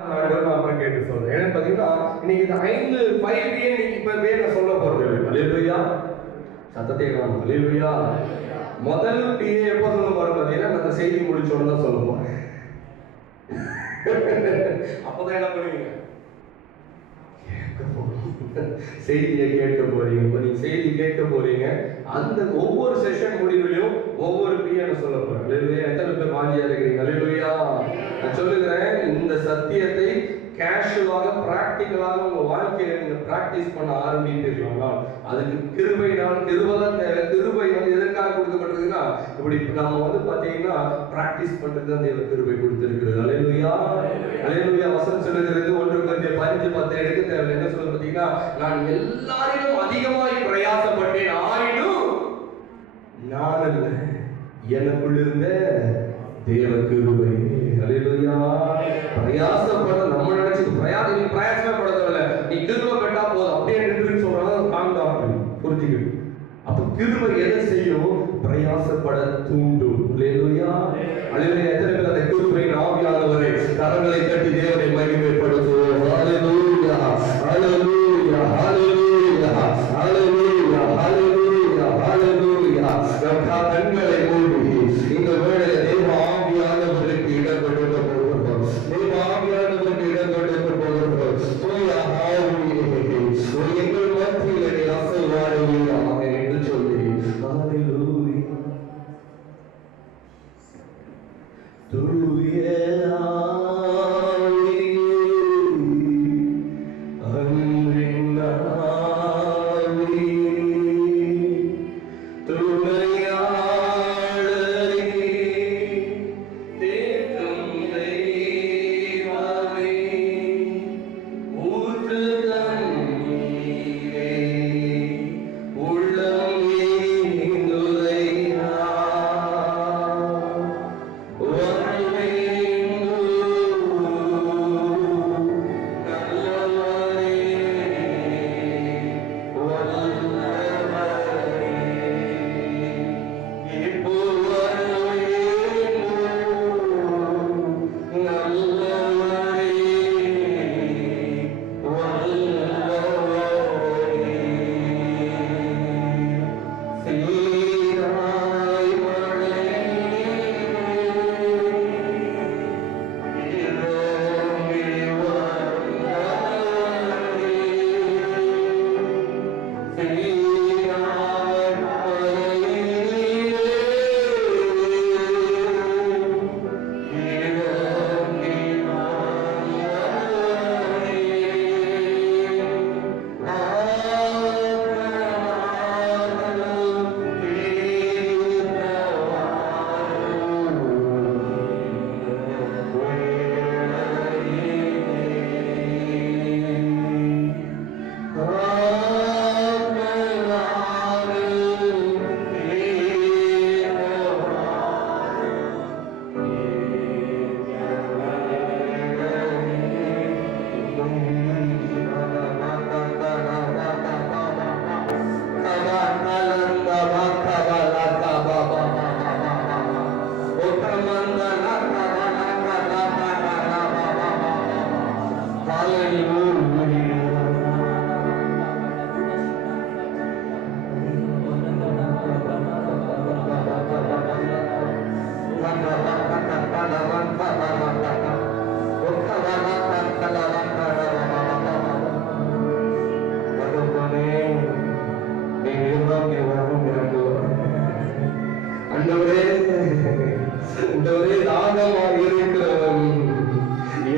அப்புறம் கேட்டு சொல்றேன். ஏன்னா பாத்தீங்கன்னா இன்னைக்கு இந்த 5 இன்னைக்கு இப்ப வேற சொல்ல போறது இல்லை. அல்லேலூயா. சத்தத்தை காணும். அல்லேலூயா. முதல் பிஏ எப்ப சொல்ல போறோம் பாத்தீங்கன்னா அந்த செய்தி முடிச்சோன்னு தான் சொல்ல போறேன். அப்பதான் என்ன பண்ணுவீங்க? செய்தியை கேட்க போறீங்க. இப்ப நீங்க செய்தி கேட்க போறீங்க. அந்த ஒவ்வொரு செஷன் முடிவிலும் ஒவ்வொரு பிஏ சொல்ல போறேன். அல்லேலூயா. எத்தனை பேர் வாஞ்சியா இருக்கிறீங்க? அல்லேலூயா. நான் சொல்லுகிறேன், இந்த சத்தியத்தை கேஷுவலாக பிராக்டிக்கலாக உங்க வாழ்க்கையை நீங்க பிராக்டிஸ் பண்ண ஆரம்பிப்பீர்களா? அதுக்கு கிருபையினால் கிருபைதான் தேவை. கிருபை எதற்காக கொடுக்கப்பட்டிருக்குன்னா, இப்படி நாம பாத்தீங்கன்னா பிராக்டிஸ் பண்றது தான் தேவ கிருபை கொடுத்திருக்கிறது. அல்லேலூயா. அல்லேலூயா. வசனம் சொல்லுகிறது 1 கொரிந்தியர் 15:10 எடுக்க தேவை. என்ன சொல்ல பாத்தீங்கன்னா, நான் எல்லாரிலும் அதிகமாய் பிரயாசப்பட்டேன், ஆயினும் நான் அல்ல, எனக்குள் இருந்த தேவ கிருபை. அல்லேலூயா. பிரயாசப்பட நம்ம நினைச்சது நீ பிரயாசமே பட தேவையில்ல, நீ கிருபை பெற்றா போதும் அப்படியே நின்று சொல்றாங்க. தாங்க புரிஞ்சுக்கிட்டு அப்ப கிருபை எதை செய்யும்? பிரயாசப்பட தூண்டும். அல்லேலூயா. அல்லேலூயா. எத்தனை பேர் அந்த கிருபையின் ஆவியானவரை கரங்களை தட்டி தேவனை மகிமைப்படுத்துவோம். அல்லேலூயா. அல்லேலூயா. அல்லேலூயா. அல்லேலூயா. அல்லேலூயா. அல்லேலூயா. கண்களை மூடி இந்த வேளையில தேவ ஆவியானவருக்கு இடம் கொடுக்க போகிறோம். தேவ ஆவியானவருக்கு இடம் கொடுக்க போகிறோம். தூய ஆவியே, எங்கள் மத்தியில் நீ அசைவாடுவீராக என்று சொல்லி அல்லேலூயா. தூய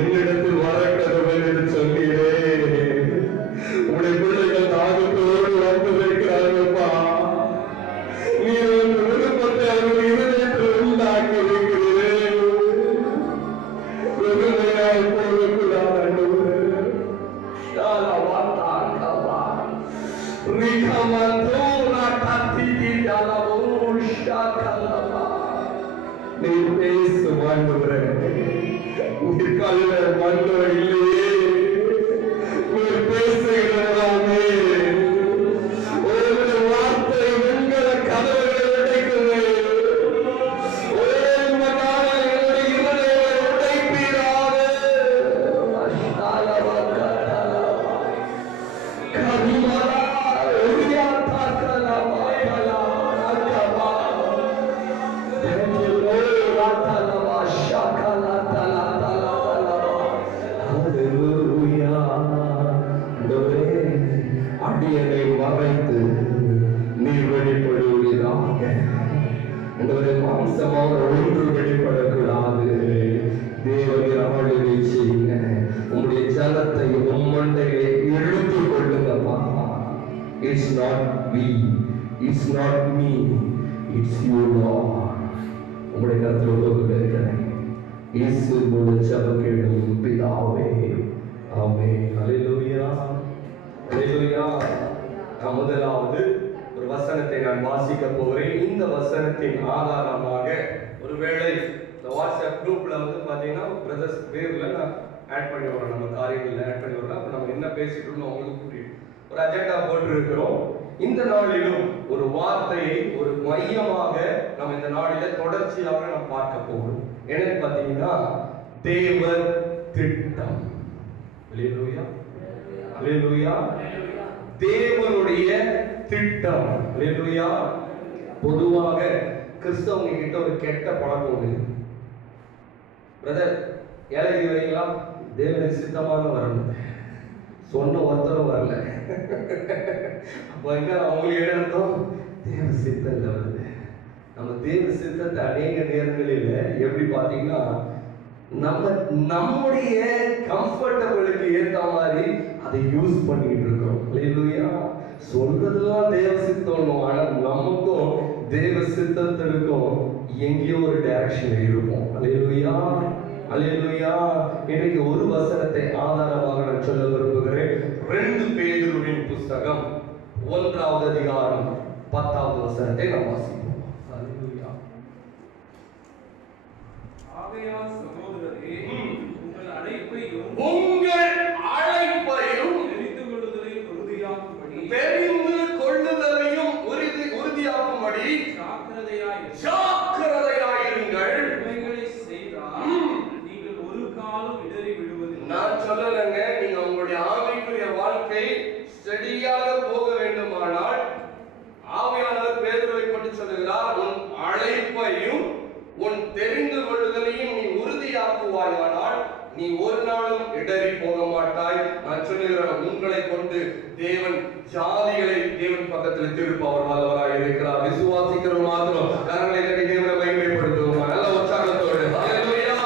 என்னிடத்தில் வரக்கதவை என்று சொல்லியே உடைய பிள்ளைகள் தாகத்தோடு வந்திருக்கிறார்கள்ப்பா. நீ விருப்பத்தை அவர்கள் இருதயத்தில் உண்டாக்கி இருக்கிறீர்கள். வெறுமையாய் போகக்கூடாது. நீ பேசும் ஆண்டவரே, நீர் கல்ல மண்ணோ இல்லையே, நீர் பேசுகிறதாமே. ஒரு வார்த்தை என்கிற கதவுகளை உடைக்குது. என்னுடைய இருதயங்களை உடைப்பீராக. we, it's not me, it's you Lord. உங்களுடைய கருத்தில் ஒப்புக்கொண்டு இருக்கிறேன். இயேசு மூலம் ஜெபம் கேளும் பிதாவே. ஆமென். ஹல்லேலூயா. ஹல்லேலூயா. முதலாவது ஒரு வசனத்தை நான் வாசிக்க போகிறேன். இந்த வசனத்தின் ஆதாரமாக ஒருவேளை இந்த வாட்ஸ்அப் குரூப்ல பாத்தீங்கன்னா பிரதர்ஸ் பேர்ல நான் ஆட் பண்ணி வரோம், நம்ம காரியங்கள்ல ஆட் பண்ணி வரோம். அப்ப நம்ம என்ன பேசிட்டு இருக்கோம் அவங்களுக்கு புரியும். ஒரு அஜெண்டா போட்டு இருக்கிறோம். இந்த நாளிலும் ஒரு வார்த்தையை ஒரு மையமாக நம்ம இந்த நாளில தொடர்ச்சியாக நாம் பார்க்க போகிறோம். என்னன்னு பாத்தீங்கன்னா தேவ திட்டம். ஹல்லேலூயா. ஹல்லேலூயா. தேவனுடைய திட்டம். ஹல்லேலூயா. பொதுவாக கிறிஸ்தவங்க கிட்ட ஒரு கெட்ட பழக்கம் உண்டு. பிரதர் ஏழை வரீங்களா? தேவனுடைய சித்தமாக வரணும். சொன்ன ஒருத்தரும் வரல. அப்ப என்ன அவங்களுக்கு இடத்தோம் தேவ சித்தம் இல்லை வருது. நம்ம தேவ சித்தத்தை அநேக நேரங்களில் எப்படி பார்த்தீங்கன்னா நம்முடைய கம்ஃபர்டபிளுக்கு ஏற்ற மாதிரி அதை யூஸ் பண்ணிட்டு இருக்கோம். ஹல்லேலூயா. சொல்றதெல்லாம் தேவ சித்தம், ஆனா நமக்கும் தேவ சித்தத்திற்கும் எங்கேயோ ஒரு டைரக்ஷன் இருக்கும். ஹல்லேலூயா. ஹல்லேலூயா. இன்னைக்கு ஒரு வசனத்தை ஆதாரமாக நான் சொல்ல விரும்புகிறேன். 2 பேதுருவின் புத்தகம் 1வது அதிகாரம் 10வது வசனத்தை நாம் வாசிப்போம். ஹல்லேலூயா. ஆகையால் சகோதரரே, உங்கள் அழைப்பையும் தெரிந்து கொள்ளுதலையும் உறுதியாக்கும்படி ஜாக்கிரதையாயிருங்கள். இவைகளை செய்தால் நீங்கள் ஒரு காலம் இடறி விடுவதில்லை. நான் சொல்லலங்க, நீங்க உங்களுடைய ஆவிக்குரிய வாழ்க்கை ஸ்டடியாக போக வேண்டுமானால் ஆவியானவர் பேதுருவை கொண்டு சொல்லுகிறார், உன் அழைப்பையும் உன் தெரிந்து கொள்ளுதலையும் நீ உறுதியாக்குவாயானால் நீ ஒரு நாளும் இடறி போக மாட்டாய். நான் சொல்லுகிறேன், உங்களை கொண்டு தேவன் ஜாதிகளை தேவன் பக்கத்தில் திருப்ப அவர் வல்லவராய் இருக்கிறார். விசுவாசிக்கிற மாத்திரம் கரங்களை தட்டி தேவனை மகிமைப்படுத்துவோம். நல்ல உற்சாகத்தோடு. ஹல்லேலூயா.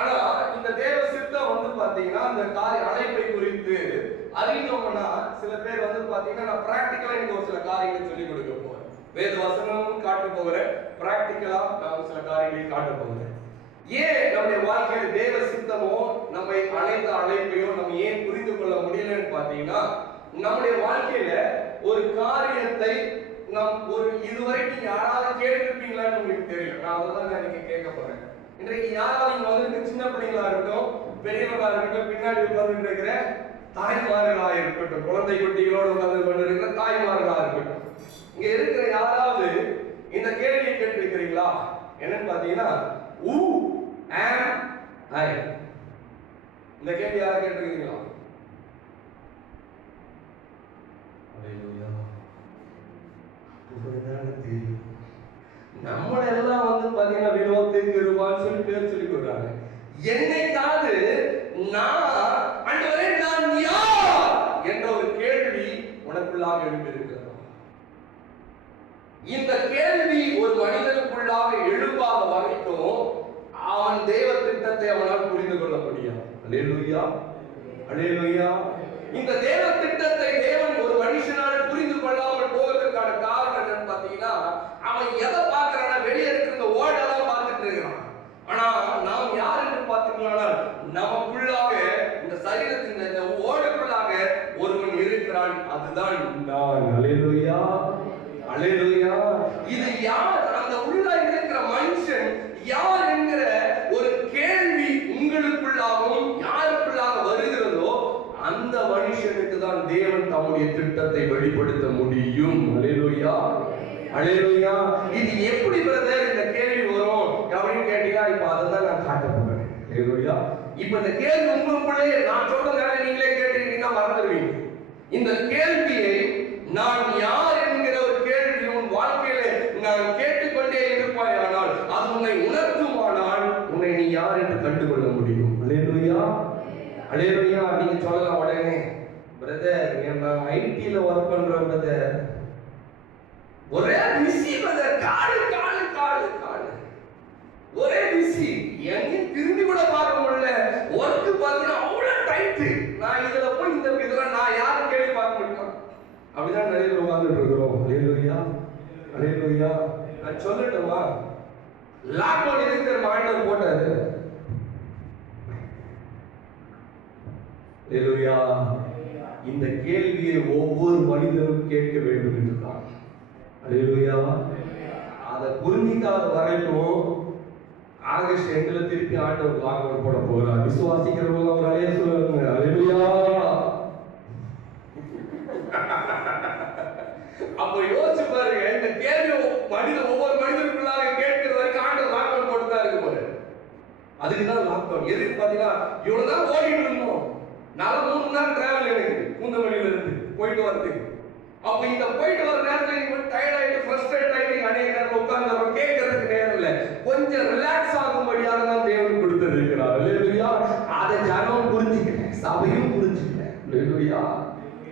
ஆனா இந்த தேவ சித்தம் பாத்தீங்கன்னா அந்த அழைப்பை குறித்து அறிந்தோம்னா சில பேர் பாத்தீங்கன்னா நான் பிராக்டிகலா எனக்கு ஒரு சில காரியங்களை சொல்லிக் கொடுக்க போறேன். வேத வசனமும் காட்ட போகிறேன், பிராக்டிகலா நான் சில காரியங்களை காட்ட போகிறேன். ஏன் நம்முடைய வாழ்க்கையில தேவ சித்தமோ நம்மை அழைத்த அழைப்பையோ நம்ம ஏன் புரிந்து கொள்ள முடியலன்னு பாத்தீங்கன்னா நம்முடைய வாழ்க்கையில ஒரு காரியத்தை நாம் ஒரு இதுவரைக்கும் யாராவது கேட்டிருப்பீங்களான்னு உங்களுக்கு தெரியும். நான் அதான் இன்னைக்கு கேட்க போறேன். இன்றைக்கு யாராவது சின்ன பிள்ளைங்களா இருக்கட்டும், பெரியவர்களா இருக்கட்டும், பின்னாடி உட்கார்ந்து இருக்கிற தாய்மார்களா இருக்கட்டும், குழந்தை குட்டிகளோடு உட்கார்ந்து கொண்டு இருக்கிற தாய்மார்களா இருக்கட்டும், இங்க இருக்கிற யாராவது இந்த கேள்வியை கேட்டிருக்கிறீங்களா? என்னன்னு பாத்தீங்கன்னா who am I? இந்த கேள்வி யாரா கேட்டிருக்கீங்களா? ஹல்லேலூயா. நம்மளெல்லாம் பாத்தீங்கன்னா வினோத் கிருபான்னு சொல்லி பேர் சொல்லி கொடுறாங்க. என்னைக்காவது நான் ஆண்டவரே நான் யார் என்ற ஒரு கேள்வி உனக்குள்ளாக எழும்பியிருக்கிறதா? இந்த கேள்வி ஒரு மனிதனுக்குள்ளாக எழுப்பாத வரைக்கும் அவன் தேவ திட்டத்தை அவனால் புரிந்து கொள்ள முடியாது. ஹல்லேலூயா. ஹல்லேலூயா. இந்த தேவ திட்டத்தை தேவன் ஒரு மனுஷனால் புரிந்து கொள்ளாமல் போவதற்கான காரணம் என்னன்னு பாத்தீங்கன்னா அவன் எதை பார்க்கறானா, வெளியே இருக்கிற இந்த ஓடெல்லாம் பார்த்துட்டு இருக்கிறான். ஆனா நாம் யார் என்று பார்த்தீங்கன்னா நமக்குள்ளாக இந்த சரீரத்தின் இந்த ஓடுக்குள்ளாக ஒருவன் இருக்கிறான், அதுதான் நான். ஹல்லேலூயா. ஹல்லேலூயா. இது யார்? அந்த உள்ள இருக்கிற மனுஷன் யார் என்கிற ஒரு கேள்வி உங்களுக்குள்ளாகவும் யாருக்குள்ளாக வருகிறதோ அந்த மனுஷனுக்கு தான் தேவன் தம்முடைய திட்டத்தை வெளிப்படுத்த முடியும். ஹல்லேலூயா. ஹல்லேலூயா. இது எப்படி பிரதர் இந்த கேள்வி வரும் அப்படின்னு கேட்டீங்கன்னா இப்ப அதான் நான் காட்ட போறேன். ஹல்லேலூயா. இப்ப இந்த கேள்வி உங்களுக்குள்ளே நான் சொல்றதால நீங்களே கேட்டீங்கன்னா மறந்துடுவீங்க. இந்த கேள்வியை நான் யார் என்கிற ஒரு கேள்வி உன் வாழ்க்கையில நான் கேட்டுக்கொண்டே இருப்பாயானால் அது உன்னை உணர்த்துமானால் உன்னை நீ யார் என்று கண்டுகொள்ள முடியும். ஹல்லேலூயா. ஹல்லேலூயா. நீங்க சொல்லலாம் உடனே, பிரதர் நான் ஐடில ஒர்க் பண்றேன் பிரதர், ஒரே பிஸி பிரதர், காடு காடு காடு காடு ஒரே பிஸி, எங்கேயும் திரும்பி கூட பார்க்க முடியல, ஒர்க் பார்த்தீங்கன்னா அவ்வளவு டைட், நான் இதுல போய் இந்த இதெல்லாம் நான் யாரும் கேள்வி பார்க்க முடியும். அப்படிதான் நிறைய பேர் உட்கார்ந்துட்டு இருக்கிறோம். அல்லேலூயா, அல்லேலூயா. நான் சொல்லட்டுமா, லாக்டவுன் எதுக்கு தெரியுமா ஆண்டவர் போட்டாரு? அல்லேலூயா. இந்த கேள்வியை ஒவ்வொரு மனிதனும் கேட்க வேண்டும் என்றுதான். அல்லேலூயா. அதை புரிஞ்சிக்காத வரைக்கும் ஆகஸ்ட் எங்களை திருப்பி ஆண்டவர் லாக்டவுன் போட போகிறார். விசுவாசிக்கிறவங்க ஒரு அலைய சொல்லுங்க. அல்லேலூயா. அப்ப யோசிச்சு பாருங்க, இந்த கேள்வி ஒவ்வொரு மனிதனுக்குள்ளாக கேட்கிற வரைக்கும் ஆண்டவர் லாக்டவுன் போட்டு தான் இருக்கு போல. அதுக்குதான் லாக்டவுன். எதுக்கு பாத்தீங்கன்னா, இவ்வளவு தான் ஓடிட்டு இருந்தோம். 3 மணி நேரம் டிராவல் எனக்கு பூந்தமல்லியில இருந்து போயிட்டு வரதுக்கு. அப்ப இந்த போயிட்டு வர நேரத்துல நீங்க டயர்ட் ஆயிட்டு ஃப்ரஸ்ட்ரேட் ஆயிட்டு அநேக நேரம் உட்கார்ந்து கேட்கறதுக்கு நேரம் இல்ல. கொஞ்சம் ரிலாக்ஸ் ஆகும்படியாக தான் தேவன் கொடுத்து இருக்கிறார். அல்லேலூயா. அதை ஜனம் புரிஞ்சுக்கிறேன், சபையும் புரிஞ்சுக்கிறேன். அல்லேலூயா,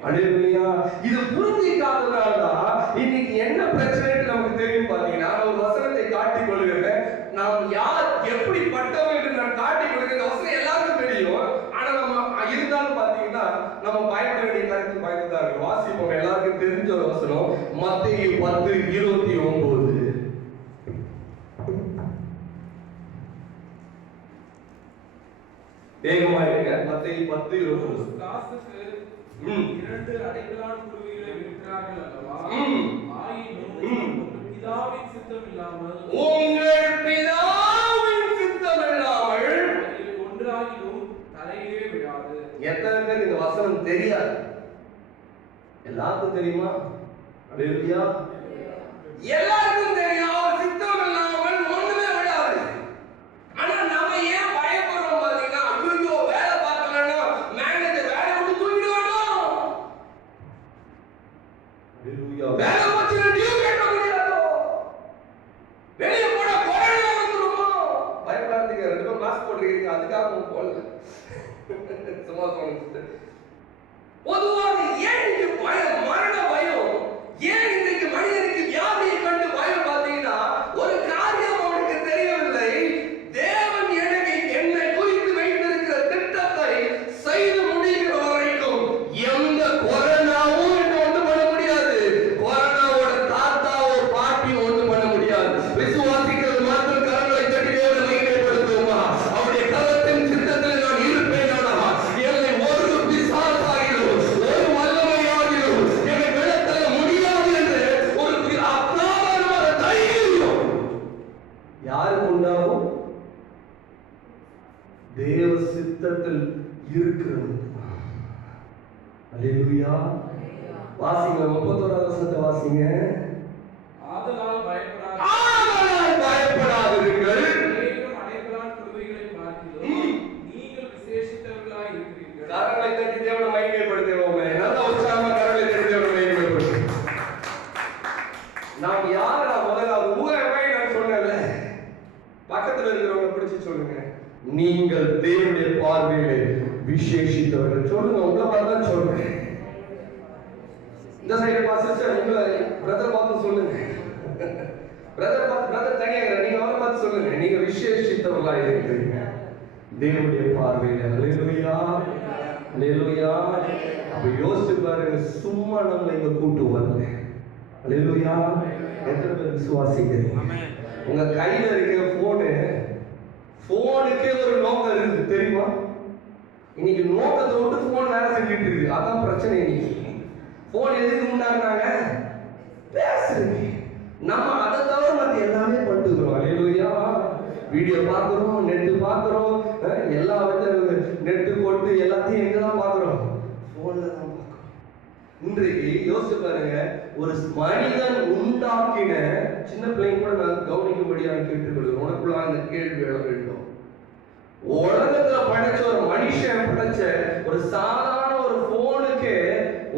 அல்லேலூயா. இது புரிஞ்சிக்காதனால தான் இன்னைக்கு என்ன பிரச்சனைன்னு நமக்கு தெரியும். பாத்தீங்கன்னா, ஒரு வசனத்தை காட்டிக் கொள்கிறேன். நாம் யார் எப்படிப்பட்டவங்க என்று நான் காட்டிக் கொள்கிறேன். வசனம் எல்லாருக்கும் தெரியும். ஆனா நம்ம இருந்தாலும் பாத்தீங்கன்னா நம்ம பயப்பட வேண்டிய காரியத்தில் பயந்துதான் இருக்கு. வாசிப்போம். எல்லாருக்கும் தெரிஞ்ச ஒரு வசனம் மத்தேயு 10:29. வேகமா இருங்க. மத்தேயு 10:29. காசுக்கு 2 அடைக்கலான் குருவிகளை விற்கிறார்கள் அல்லவா? ஆயினும் உங்கள் பிதாவின் சித்தம் இல்லாமல் ஒன்றாகிலும் தலையிலே விடாது. எத்தனை பேர் இந்த வசனம் தெரியாது? எல்லாருக்கும் தெரியுமா? அல்லேலூயா. எல்லாருக்கும் தெரியும். அவர் சித்தம் இல்லாமல் ஒண்ணுமே விடாது. ஆனா நம்ம ஏன் பயப்படுறோம் பாத்தீங்கன்னா, ஐயோ வேலை பார்க்கலன்னா மேனேஜர் வேலை விட்டு தூக்கிடுவானோ. அல்லேலூயா. வேலை வச்சுட்டு டியூ கட்ட முடியாதோ, வெளிய போனா கொரோனா வந்துருமோ. பயப்படாதீங்க. 2 பேர் மாஸ்க் போட்டுருக்கீங்க, அதுக்காக போடல. சும்மா சொல்லுங்க. பொதுவாக ஏன் இங்க பயம், மரண பயம், ஏன் இன்றைக்கு மனிதனுக்கு வியாதியை கண்டு பயம் பார்த்தீங்கன்னா, ஒரு காரியம் அவனுக்கு தெரியவில்லை. தேவன் எனக்கு என்னை குறித்து வைத்திருக்கிற திட்டத்தை செய்து முடிக்கிற வரைக்கும் எந்த கொரோனாவும் என்ன ஒன்றும் பண்ண முடியாது. கொரோனாவோட தாத்தாவோ பாட்டியோ ஒன்றும் பண்ண முடியாது. விசுவாசிக்கிறது மாத்திரம் கரங்களை தட்டி தேவனை மகிமைப்படுத்துவோமா? அவருடைய கரத்தின் சித்தத்தில் நான் இருப்பேன். என்னை ஒரு பிசாசாகிலும் ஒரு வல்லமையாகிலும் என்னை விடத்தள்ள முடியாது என்று ஒரு அசாதாரணமான தைரியம் யாருக்கு உண்டாகும்? தேவ சித்தத்தில் இருக்கிறது. அல்லேலூயா. வாசிங்க. 31வது வசனத்தை வாசிங்க. ஆதலால் பயப்படாதீர்கள். அடைக்கலான் குருவிகளை பார்க்கிறோம். நீங்கள் விசேஷித்தவர்களாய் இருக்கிறீர்கள். கரங்களை தட்டி தேவனை மகிமைப்படுத்துவோமே. நல்ல உற்சாகமா கரங்களை தட்டி தேவனை மகிமைப்படுத்துவோம். நாம் யாரா? முதல்ல ஊரவை நான் சொன்னேன்ல, பக்கத்துல இருக்கிறவங்க பிடிச்சு சொல்லுங்க. நீங்கள் தேவனுடைய பார்வையிலே விசேஷித்தவர்கள். சொல்லுங்க, உங்களை பார்த்து தான் சொல்றேன். இந்த சைடு பாசிஸ்டர் உங்களை பிரதர் பார்த்து சொல்லுங்க. பிரதர் தனியாக நீங்க அவரை பார்த்து சொல்லுங்க. நீங்க விசேஷித்தவர்களா இருக்கிறீங்க தேவனுடைய பார்வையில. அல்லேலூயா, அல்லேலூயா. அப்ப யோசிச்சு பாருங்க, சும்மா நம்ம இங்க கூட்டு வரல. அல்லேலூயா. எத்தனை பேர் விசுவாசிக்கிறீங்க? உங்க கையில இருக்க போனுக்கே ஒரு நோக்கம் இருக்கு தெரியுமா? இன்னைக்கு நோக்கத்தை விட்டு போன் வேலை செஞ்சுட்டு இருக்கு. அதான் பிரச்சனை. இன்னைக்கு போன் எதுக்கு முன்னாங்க? பேசுறீங்க. நம்ம அதை தவிர மற்ற எல்லாமே பண்ணிட்டுக்கிறோம். அல்லேலூயா. வீடியோ பார்க்குறோம், நெட்டு பார்க்குறோம், எல்லா நெட்டு போட்டு எல்லாத்தையும் எங்க தான் பார்க்குறோம்? போன்ல தான் பார்க்குறோம். இன்றைக்கு யோசிச்சு பாருங்க, ஒரு மனிதன் உண்டாக்கின சின்ன பிள்ளைங்க கூட நான் கவனிக்கும்படியாக கேட்டுக்கொள்கிறேன். உனக்குள்ள அந்த கேள்வி எழ வேண்டும். உலகத்துல படைச்ச ஒரு மனுஷன் படைச்ச ஒரு சாதாரண ஒரு போனுக்கே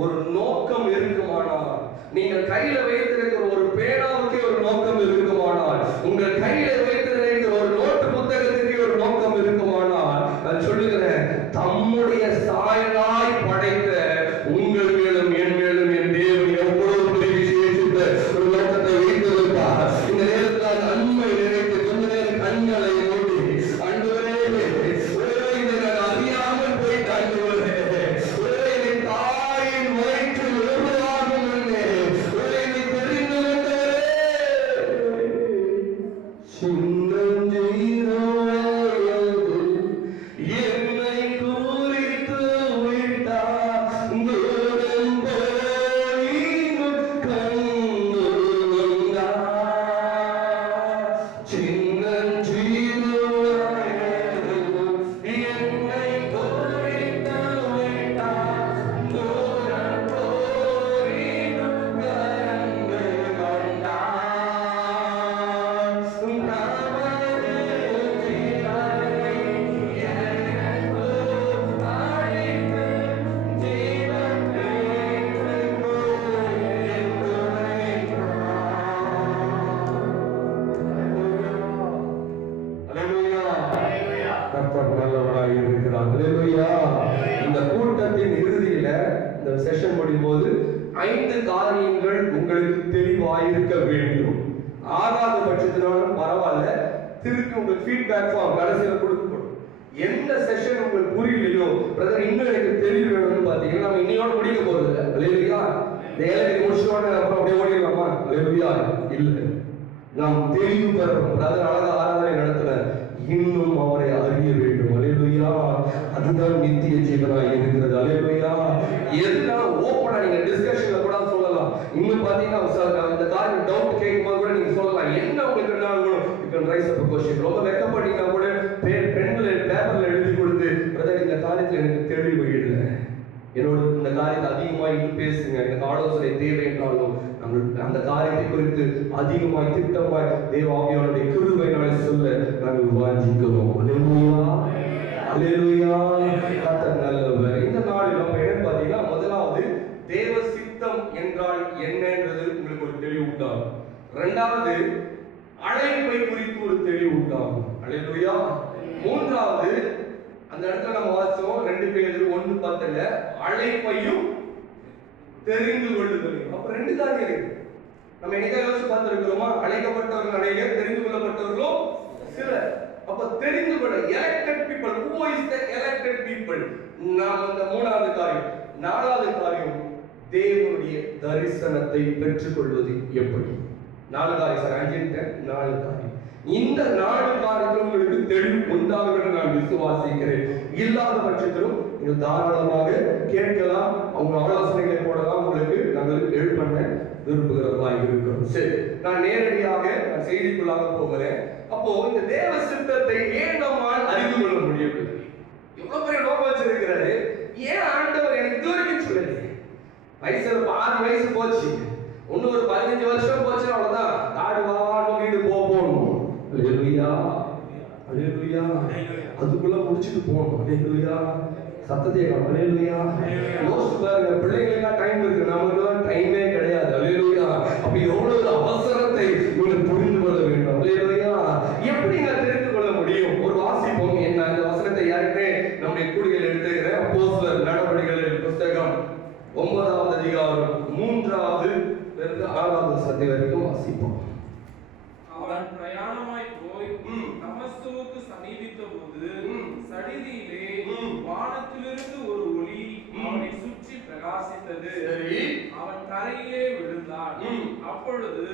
ஒரு நோக்கம் இருக்குமானால், நீங்கள் கையில வைத்திருக்கிற ஒரு பேனாவுக்கே ஒரு நோக்கம் இருக்குமானால், உங்கள் கையில வைத்திருக்கிற ஒரு நோட்டு புத்தகத்துக்கே ஒரு நோக்கம் இருக்குமானால், நான் சொல்லுகிறேன், தம்முடைய சாயலாய் படைத்த உங்கள் மேலும் என் மேலும் என் தேவன் எவ்வளவு பெரிய விசேஷித்த ஒரு நோக்கத்தை வைத்திருப்பார். இந்த நேரத்தில் நன்மை நினைத்து கொஞ்ச நேரம் கண்களை மூடி, ஆண்டவரே இதை நான் அறியாமல் போயிட்டு, ஆண்டவரே என் தாயின் வயிற்றில் உருவாகும் தகப்பன் நல்லவராக இருக்கிறார். ஹல்லேலூயா. இந்த கூட்டத்தின் இறுதியில இந்த செஷன் முடியும் போது 5 காரியங்கள் உங்களுக்கு தெளிவாயிருக்க வேண்டும். ஆகாத பட்சத்தினாலும் பரவாயில்ல, திருப்பி உங்களுக்கு ஃபீட்பேக் ஃபார்ம் கடைசியில் கொடுக்கப்படும். எந்த செஷன் உங்களுக்கு புரியலையோ, பிரதர் இன்னும் எனக்கு தெளிவு வேணும்னு பார்த்தீங்கன்னா நம்ம இன்னையோட முடிக்க போறது இல்லை. ஹல்லேலூயா. இந்த ஏழை முடிச்சோட அப்புறம் அப்படியே ஓடிடலாமா? ஹல்லேலூயா. இல்லை, நாம் தெளிவு பெறணும். பிரதர் அழகா ஆராதனை நடத்தின இன்னும் அவரை அறிய வேண்டும். ஹல்லேலூயா. அதுதான் நித்திய ஜீவனாய் இருக்கிறது. ஹல்லேலூயா. எதுனால ஓப்பனா நீங்க டிஸ்கஷன்ல கூட சொல்லலாம். இன்னும் பாத்தீங்கன்னா இந்த காரியம் டவுட் கேட்கும்போது கூட நீங்க சொல்லலாம். என்ன உங்களுக்கு என்னாலும் you can raise up a question. ரொம்ப வெக்கப்பட்டீங்கன்னா கூட பெண்களை பேப்பர்ல எழுதி கொடுத்து, பிரதர் இந்த காரியத்துல எனக்கு தெளிவு இல்லை, என்னோட இந்த காரியத்தை அதிகமாக இன்னும் பேசுங்க, எனக்கு ஆலோசனை தேவை என்றாலும் அந்த காரியத்தை குறித்து அதிகமாய் திட்டமாய் தேவ ஆவியானவருடைய கிருபையினாலே சொல்ல நாங்கள் வாஞ்சிக்கிறோம். ஹல்லேலூயா. ஹல்லேலூயா. கர்த்தர் நல்லவர். இந்த நாளில் நம்ம என்ன பார்த்தீங்கன்னா, முதலாவது தேவ சித்தம் என்றால் என்னன்றது உங்களுக்கு ஒரு தெளிவு உண்டாகும். இரண்டாவது அழைப்பை குறித்து ஒரு தெளிவு உண்டாகும். ஹல்லேலூயா. மூன்றாவது அந்த இடத்துல நம்ம வாசிச்சோம் 2 பேதுரு 1:10 அழைப்பையும் தெரிந்து கொள்ளுதல். அப்ப 2 காரியம் இருக்கு. நம்ம என்னைக்கா யோசிச்சு பார்த்திருக்கிறோமா? அழைக்கப்பட்டவர்கள் அநேகர், தெரிந்து கொள்ளப்பட்டவர்களோ சிலர். அப்ப தெரிந்து கொள்ள elected people, who is the elected people? நாம் இந்த 3வது காரியம். 4வது காரியம் தேவனுடைய தரிசனத்தை பெற்றுக்கொள்வது எப்படி? 4 காரியம் சார், 4 காரியம். இந்த 4 காரியத்திலும் உங்களுக்கு தெளிவு உண்டாகும் என்று நான் விசுவாசிக்கிறேன். இல்லாத பட்சத்திலும் நீங்கள் தாராளமாக கேட்கலாம், அவங்க ஆலோசனைகளை போடலாம். உங்களுக்கு நாங்கள் ஹெல்ப் பண்ண விரும்புகிறவர்களாக இருக்கிறோம். சரி, நான் நேரடியாக செய்திக்குள்ளாக போகிறேன். அப்போ இந்த தேவ சித்தத்தை ஏன் நம்மால் அறிந்து கொள்ள முடியவில்லை? எவ்வளவு பெரிய நோக்கம் வச்சிருக்கிறாரு, ஏன் ஆண்டவர் எனக்கு இது வரைக்கும் சொல்லல? வயசுல பாதி வயசு போச்சு, இன்னும் ஒரு 15 வருஷம் போச்சு, அவ்வளவுதான். காடு வாவான்னு வீடு போகணும். ஹல்லேலூயா. ஹல்லேலூயா. அதுக்குள்ள முடிச்சிட்டு போகணும். ஹல்லேலூயா. சத்தத்தை ஹல்லேலூயா. யோசிச்சு பாருங்க, பிள்ளைகளுக்கு டைம் இருக்கு, நமக்கு டைமே கிடையாது. ஹல்லேலூயா. அப்ப எவ்வளவு அவசரத்தை நீங்கள் புரிந்து கொள்ள வேண்டும். ஹல்லேலூயா. எப்படி நான் தெரிந்து கொள்ள முடியும்? ஒரு வாசிப்போம். என்ன இந்த வசனத்தை யாருமே நம்முடைய கூடிகள் எடுத்துக்கிறேன். அப்போஸ்தலர் நடவடிக்கைகளின் புத்தகம் 9வது அதிகாரம் 3வது இருந்து 6வது வசனம் வரைக்கும் வாசிப்போம். அவன் பிரயாணமாய் போய் தமஸ்குவுக்கு சமீபித்த போது சடிதியிலே வானத்திலிருந்து ஒரு ஒளி அவனை சுற்றி பிரகாசித்தது. அவன் தரையிலே விழுந்தான். அப்பொழுது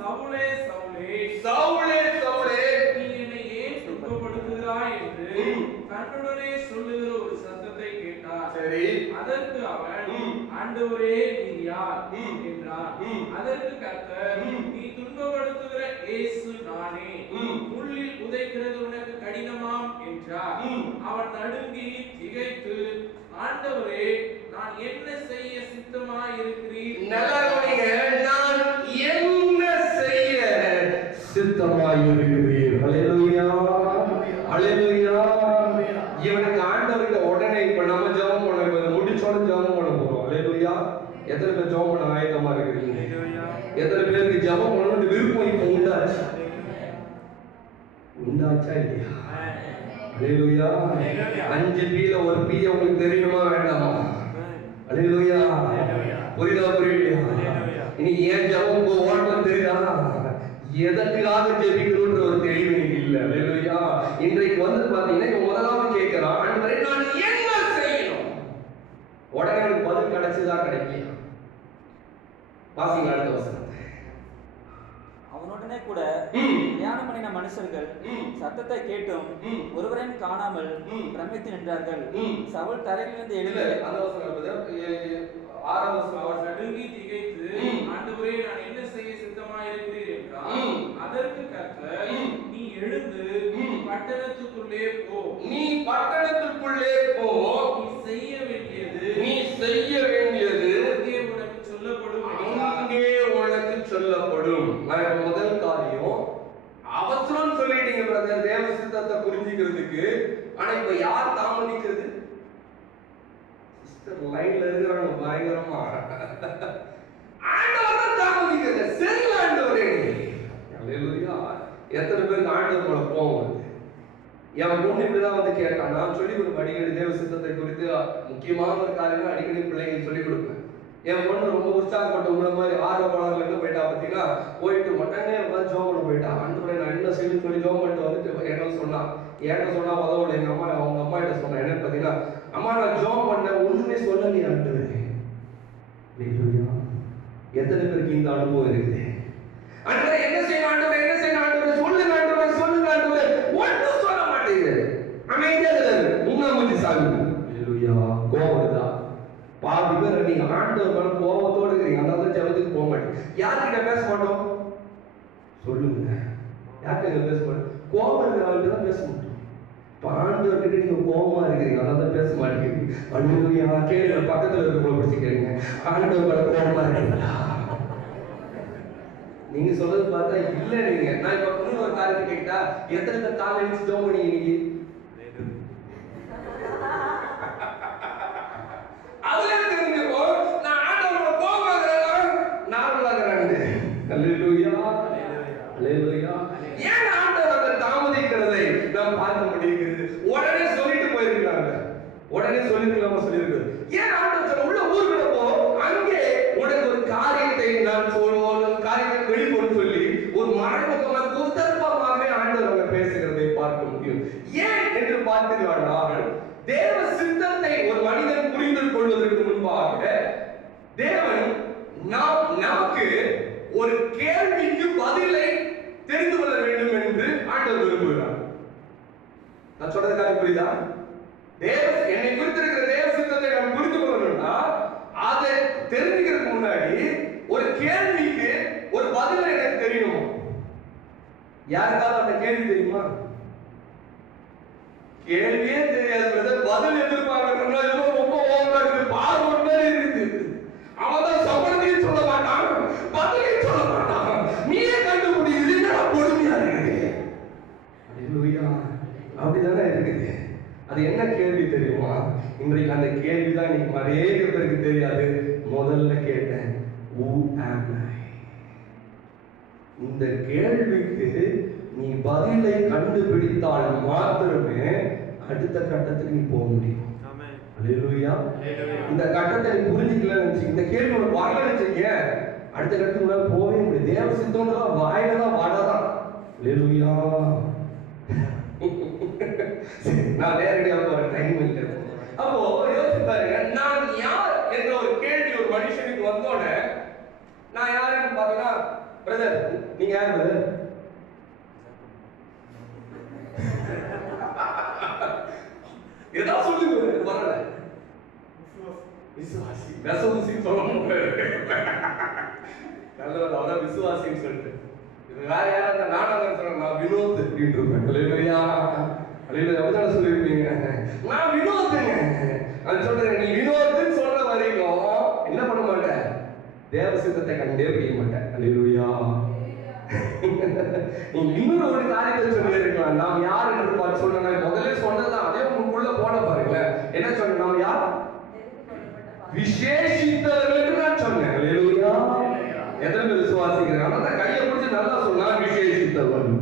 சவுலே சவுலே சவுலே சவுலே நீ என்னை ஏன் துன்பப்படுத்துகிறாய் என்று தன்னுடனே சொல்லுகிற ஒரு சத்தத்தை கேட்டார். அதற்கு அவன், ஆண்டவரே நீர் யார் என்றார். அதற்கு கர்த்தர், நீ துன்பப்படுத்துகிற இயேசு நானே, முள்ளில் உதைக்கிறது உனக்கு கடினமாம் என்றார். அவன் நடுங்கி திகைத்து, ஆண்டவரே நான் என்ன செய்ய சித்தமாய் இருக்கிறீர்? நான் என்ன செய்ய சித்தமாய் இருக்கிறீர்? ஹல்லேலூயா. ஹல்லேலூயா. இவனுக்கு ஆண்டவருக்கு உடனே இப்ப நம்ம ஜெபம் பண்ண முடிச்சோட ஜெபம் பண்ண போறோம். ஹல்லேலூயா. எத்தனை பேர் ஜெபம் பண்ண ஆயத்தமா இருக்கிறீங்க? எத்தனை பேருக்கு ஜெபம் பண்ணணும்னு விருப்பம் இப்ப உண்டாச்சு? உண்டாச்சா இல்லையா? ஹல்லேலூயா. 5 Pல ஒரு P உங்களுக்கு தெரியுமா வேண்டாமா? ஹல்லேலூயா. புரியுதா புரியலையா? இனி ஏன் ஜெபம் ஓடணும் தெரியுதா? எதற்காக ஜெபிக்கணும்ன்ற ஒரு தெளிவு எனக்கு இல்லை. ஹல்லேலூயா. இன்றைக்கு வந்து பாத்தீங்கன்னா முதலாவது கேட்கிறான், ஆண்டவரே நான் என்ன செய்யணும்? உடனே எனக்கு பதில் கிடைச்சதா கிடைக்கல. வாசிங்க அடுத்த வசனம். அவனுடனே கூட தியானம் பண்ணின மனுஷர்கள் சத்தத்தை கேட்டும் ஒருவரையும் காணாமல் பிரமித்து நின்றார்கள். சவுல் தரையிலிருந்து எழுந்து அந்த வசனம் 6வது வசனம். அவர் நடுங்கி திகைத்து, ஆண்டவரே நான் என்ன செய்ய சித்தமாய் இருக்கிறீர் என்றார். அதற்கு கர்த்தர், நீ எழுந்து பட்டணத்துக்குள்ளே போ. நீ பட்டணத்துக்குள்ளே போ. நீ செய்ய வேண்டியது அங்கே உனக்கு சொல்லப்படும். அங்கே உனக்கு சொல்லப்படும். முதல் காரியம் அவசரம் சொல்லிட்டீங்க பிரதர், தேவ சித்தத்தை புரிஞ்சுக்கிறதுக்கு. ஆனா இப்ப யார் தாமதிக்கிறது? சிஸ்டர் லைன்ல இருக்கிறாங்க பயங்கரமா. ஆண்டவர் தான் தாமதிக்கிறது. சரி ஆண்டவரே. ஹல்லேலூயா. எத்தனை பேருக்கு ஆண்டவர் மேல கோபம் வருது? என் பொண்ணு இப்படிதான் வந்து கேட்டான். நான் சொல்லி கொடுப்பேன் அடிக்கடி தேவ சித்தத்தை குறித்து முக்கியமான ஒரு காரியங்கள் அடிக்கடி பிள்ளைங்களுக்கு சொல்லிக் கொடுப்பேன். என் பொண்ணு ரொம்ப உற்சாகப்பட்ட உங்களை மாதிரி ஆர்வப்பாளர்கள் எங்க போயிட்டா பார்த்தீங்கன்னா, போயிட்டு உடனே உட்காந்து ஜோம் பண்ண போயிட்டா. ஆண்டவரே நான் என்ன செய்யணும்னு சொல்லி ஜோம் பண்ணிட்டு வந்துட்டு என்ன சொன்னான், உதவுல எங்க அம்மா அவங்க அம்மா கிட்ட சொன்னேன். என்னன்னு பார்த்தீங்கன்னா, அம்மா நான் ஜோம் பண்ண ஒண்ணுமே சொல்லலையே ஆண்டவரே. எத்தனை பேருக்கு இந்த அனுபவம் இருக்குது? ஆண்டவரே என்ன செய்யணும் ஆண்டவரே, என்ன செய்யணும் ஆண்டவரே, சொல்லுங்க ஆண்டவரே, சொல்லுங்க ஆண்டவரே, ஒன்றும் சொல்ல மாட்டேங்குது. அமைதியா மூணாமூச்சி சாமி. ஹalleluya. கோபம் வருதா? பாதி பேர் நீங்க ஆண்டவர் மேல கோபத்தோடு இருக்கிறீங்க. அதனால ஜெபத்துக்கு போக மாட்டீங்க. யார்கிட்ட பேச மாட்டோம் சொல்லுங்க? யார்கிட்ட பேச மாட்டோம்? கோபம் இருக்கிறவங்க தான் பேச மாட்டோம். ஆண்டவர்கிட்ட நீங்க கோபமா இருக்கிறீங்க, அதனால பேச மாட்டேங்கிறீங்க. ஹalleluya. கேளுங்க, பக்கத்துல இருக்கிறவங்கள பிடிச்சி கேளுங்க, ஆண்டவர் மேல கோபமா இருக்கீங்களா? நீங்க சொல்றது பார்த்தா இல்ல. நீங்க நான் இப்ப புது ஒரு காரியத்தை கேட்டா எத்தனை பேர் காலையில எழுந்து ஜெபம் பண்ணீங்க இன்னைக்கு? அதுல தெரிஞ்சுக்கோ, நான் ஆண்டவரோட கோபமாகறேன் நார்மலாகறானே. ஹalleluya. ஹalleluya. ஏன் ஆண்டவர் அதை தாமதிக்கிறதை நாம் பார்க்க முடியுது. உடனே சொல்லிட்டு போயிருக்காங்க. உடனே சொல்லிருக்காம சொல்லிருக்கு. ஏன் ஆண்டவர் சொல்ல உள்ள ஊருக்குள்ள போ, அங்கே உனக்கு ஒரு காரியத்தை நான் சொல்லுவோம், காரியத்தை வெளிப்படும் சொல்லி ஒரு மறைமுகமாக குத்தர்ப்பமாகவே ஆண்டவர் அங்க பேசுகிறதை பார்க்க முடியும். ஏன் என்று பார்க்கிறார்கள். தேவ சித்தத்தை ஒரு மனிதன் புரிந்து கொள்வதற்கு முன்பாக தேவன் நமக்கு ஒரு கேள்விக்கு பதிலை தெரிந்து கொள்ள வேண்டும் என்று ஆண்டவர் விரும்புகிறார். நான் சொல்றது காரியம் புரியுதா? என்னை குறித்திருக்கிற தேவ சித்தத்தை நான் புரிந்து கொள்ளணும்னா அதை தெரிஞ்சுக்கிறதுக்கு முன்னாடி ஒரு கேள்விக்கு ஒரு பதில் எனக்கு தெரியணும். யாருக்காவது அந்த கேள்வி தெரியுமா? கேள்வியே தெரியாது, பதில் எதிர்பார்க்கணும்னா ரொம்ப ஓவரா இருக்கு, பார்வன் மாதிரி இருக்குது. அவன் தான் சம்பளத்தையும் சொல்ல மாட்டான், பதிலையும் சொல்ல மாட்டான். நீயே கண்டுபிடிக்குது, என்னடா பொறுமையா இருக்குது. ஹalleluya. அப்படிதானே இருக்குது. அது என்ன கேள்வி தெரியுமா? இன்றைக்கு அந்த கேள்விதான் இன்னைக்கு நிறைய பேருக்கு தெரியாது. முதல்ல கேட்டேன், who am I? இந்த கேள்விக்கு நீ பதிலை கண்டுபிடித்தால் மாத்திரமே அடுத்த கட்டத்துக்கு நீ போக முடியும். ஹalleluya. இந்த கட்டத்தை நீ புரிஞ்சிக்கலன்னு வச்சு, இந்த கேள்வி உனக்கு வரலன்னு வச்சுக்க, அடுத்த கட்டத்துக்கு உன்னால போகவே முடியாது. தேவ சித்தம்ன்றதா வாயில தான் வாடாதான். ஹalleluya. நான் நேரடியாக போற டைம் இல்லை. அப்போ யோசிச்சு பாருங்க, நான் யார் என்ற ஒரு கேள்வி ஒரு மனுஷனுக்கு வந்தோடனே, நான் யாருன்னு பாத்தீங்கன்னா, பிரதர் நீங்க யார் பிரதர்? ஏதோ சொல்லி வரல, விசுவாசி விசுவாசி சொல்லணும். நல்லது, அதான் விசுவாசின்னு சொல்லிட்டு. இது வேற யாரும் நாடகம் சொல்றேன், நான் வினோத் அப்படின்னு இருப்பேன். ஹalleluya. ஹalleluya. அப்படிதான் சொல்லிருப்பீங்க, நான் வினோத்துங்க. நான் சொல்றேன், நீ வினோத்துன்னு சொல்ற வரைக்கும் என்ன பண்ண மாட்டேன், தேவ சித்தத்தை கண்டே பிடிக்க மாட்டேன். ஹalleluya. நீங்க இன்னொரு ஒரு காரியத்தை சொல்லி இருக்கலாம், நாம் யார் என்று பார்த்து சொன்னா முதல்ல சொன்னதான் அதே உங்களுக்குள்ள போன பாருங்களேன். என்ன சொன்ன, நாம் யார்? விசேஷித்தவர்கள் என்று நான் சொன்னேன். ஹalleluya. எத்தனை பேர் விசுவாசிக்கிறேன்? அதான் கையை பிடிச்சு நல்லா சொன்னா, விசேஷித்தவர்கள்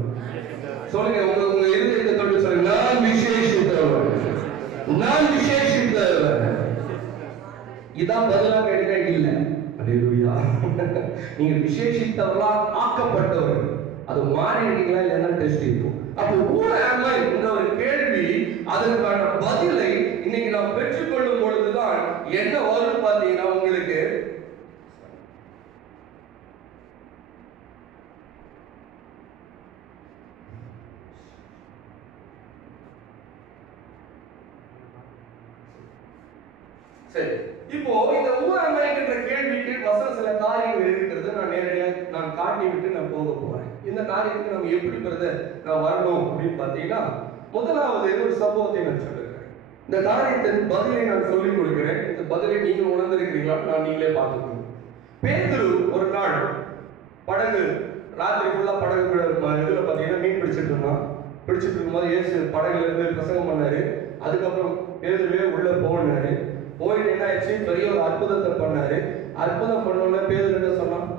சொல்லுங்க. உங்க இருதயத்தை தொட்டு சொல்லுங்க, நான் விசேஷித்தவர்கள், நான் விசேஷித்தவர்கள். இதான் பதிலாக கேட்க இல்லை. ஹalleluya. நீங்க விசேஷித்தவர்களா ஆக்கப்பட்டவர்கள். அது மாறி இருக்கீங்களா இல்லைன்னா டெஸ்ட் இருக்கும். அப்போ ஊழமை என்ற ஒரு கேள்வி, அதற்கான பதிலை இன்னைக்கு நாம் பெற்றுக்கொள்ளும் பொழுதுதான் என்ன வரும் பார்த்தீங்கன்னா, உங்களுக்கு சரி. இப்போ இந்த ஊழமை என்ற கேள்விக்கு வசன சில காரியங்கள் இருக்கிறது. நான் நேரடியாக நான் காட்டி விட்டு நான் போக போறேன். இந்த காரியத்துக்கு நம்ம எப்படி பிரதர் நான் வரணும் அப்படின்னு பார்த்தீங்கன்னா, முதலாவது ஒரு சம்பவத்தை நான் சொல்லுகிறேன். இந்த காரியத்தின் பதிலை நான் சொல்லிக் கொடுக்கிறேன். இந்த பதிலை நீங்க உணர்ந்திருக்கிறீங்களா நான் நீங்களே பார்த்துக்கணும். பேதுரு ஒரு நாள் படகு, ராத்திரி ஃபுல்லா படகு இதுல பார்த்தீங்கன்னா மீன் பிடிச்சிட்டு இருந்தான். பிடிச்சிட்டு இருக்கும்போது இயேசு படகுல இருந்து பிரசங்கம் பண்ணாரு. அதுக்கப்புறம் பேதுருவே உள்ள போனாரு. போயிட்டு என்ன ஆயிடுச்சு, பெரிய ஒரு அற்புதத்தை பண்ணாரு. அற்புதம் பண்ணோம்னா பேதுரு என்ன சொன்னான்,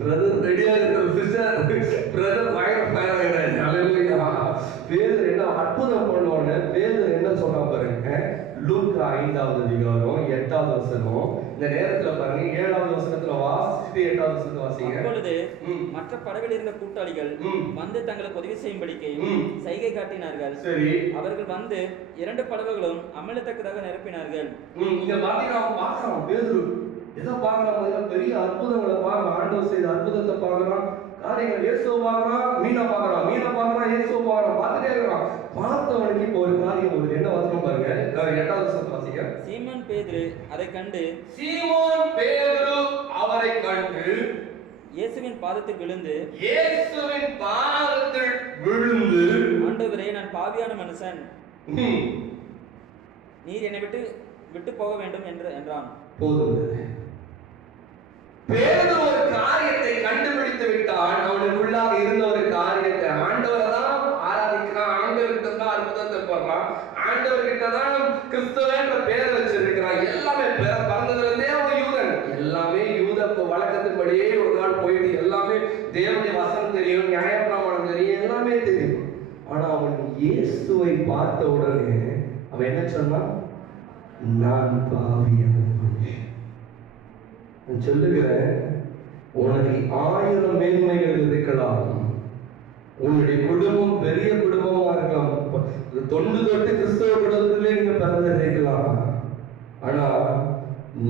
பிரதர் ரெடியா இருக்கிற சிஸ்டர் பிரதர் ஃபயர் ஆகிறாரு. ஹalleluya. பேதுரு என்ன அற்புதம் பண்ணுவானே, பேதுரு என்ன சொன்னா பாருங்க. லூக்கா 5வது அதிகாரம் 8வது வசனம். இந்த நேரத்துல பாருங்க 7வது வசனத்துல வாசிட்டு 8வது வசனத்தை வாசிங்க. அப்பொழுது மற்ற படவில் இருந்த கூட்டாளிகள் வந்து தங்களுக்கு உதவி செய்யும்படிக்கு சைகை காட்டினார்கள். சரி, அவர்கள் வந்து 2 படகுகளும் அமிழத்தக்கதாக நிரப்பினார்கள். இங்க பாத்தீங்கன்னா பார்க்கலாம் பேதுரு ஏதோ பார்க்கலாம், பெரிய அற்புதங்களை பார்க்கலாம், ஆண்டவர் செய்த அற்புதத்தை பார்க்கலாம், காரியங்கள் இயேசுவை பார்க்கலாம், மீனை பார்க்கலாம், இயேசுவை பார்க்கலாம், பார்த்துட்டே இருக்கலாம். பார்த்தவனுக்கு இப்போ ஒரு காரியம் ஒரு என்ன வசனம் பாருங்க. 8வது வசனத்தை வாசிங்க. சீமோன் பேதுரு அதை கண்டு சீமோன் பேதுரு அவரை கண்டு இயேசுவின் பாதத்தில் விழுந்து ஆண்டவரே, நான் பாவியான மனுஷன், நீர் என்னை விட்டு போக வேண்டும் என்றான். போதும். பேதுரு ஒரு காரியத்தை கண்டுபிடித்து விட்டான். அவனுக்குள்ளாக இருந்த ஒரு காரியத்தை, ஆண்டவரை தான் ஆராதிக்கிறான், ஆண்டவர்கிட்ட தான் அற்புதத்தை போடுறான், ஆண்டவர்கிட்ட தான் கிறிஸ்துவன்ற பேரை வச்சிருக்கிறான். எல்லாமே பிறந்ததுல இருந்தே அவன் யூதன், எல்லாமே யூத வழக்கத்தின்படியே ஒரு நாள் போயிட்டு எல்லாமே தேவனுடைய வசனம் தெரியும், நியாயப்பிரமாணம் தெரியும், எல்லாமே தெரியும். ஆனா அவன் இயேசுவை பார்த்த உடனே அவன் என்ன சொன்னான்? நான் பாவியான மனுஷன். நான் சொல்லுகிறேன், உனக்கு 1000 மேன்மைகள் இருக்கலாம், உன்னுடைய குடும்பம் பெரிய குடும்பமா இருக்கலாம், தொண்டு தொட்டு கிறிஸ்தவ குடும்பத்திலே நீங்க பிறந்திருக்கலாம். ஆனா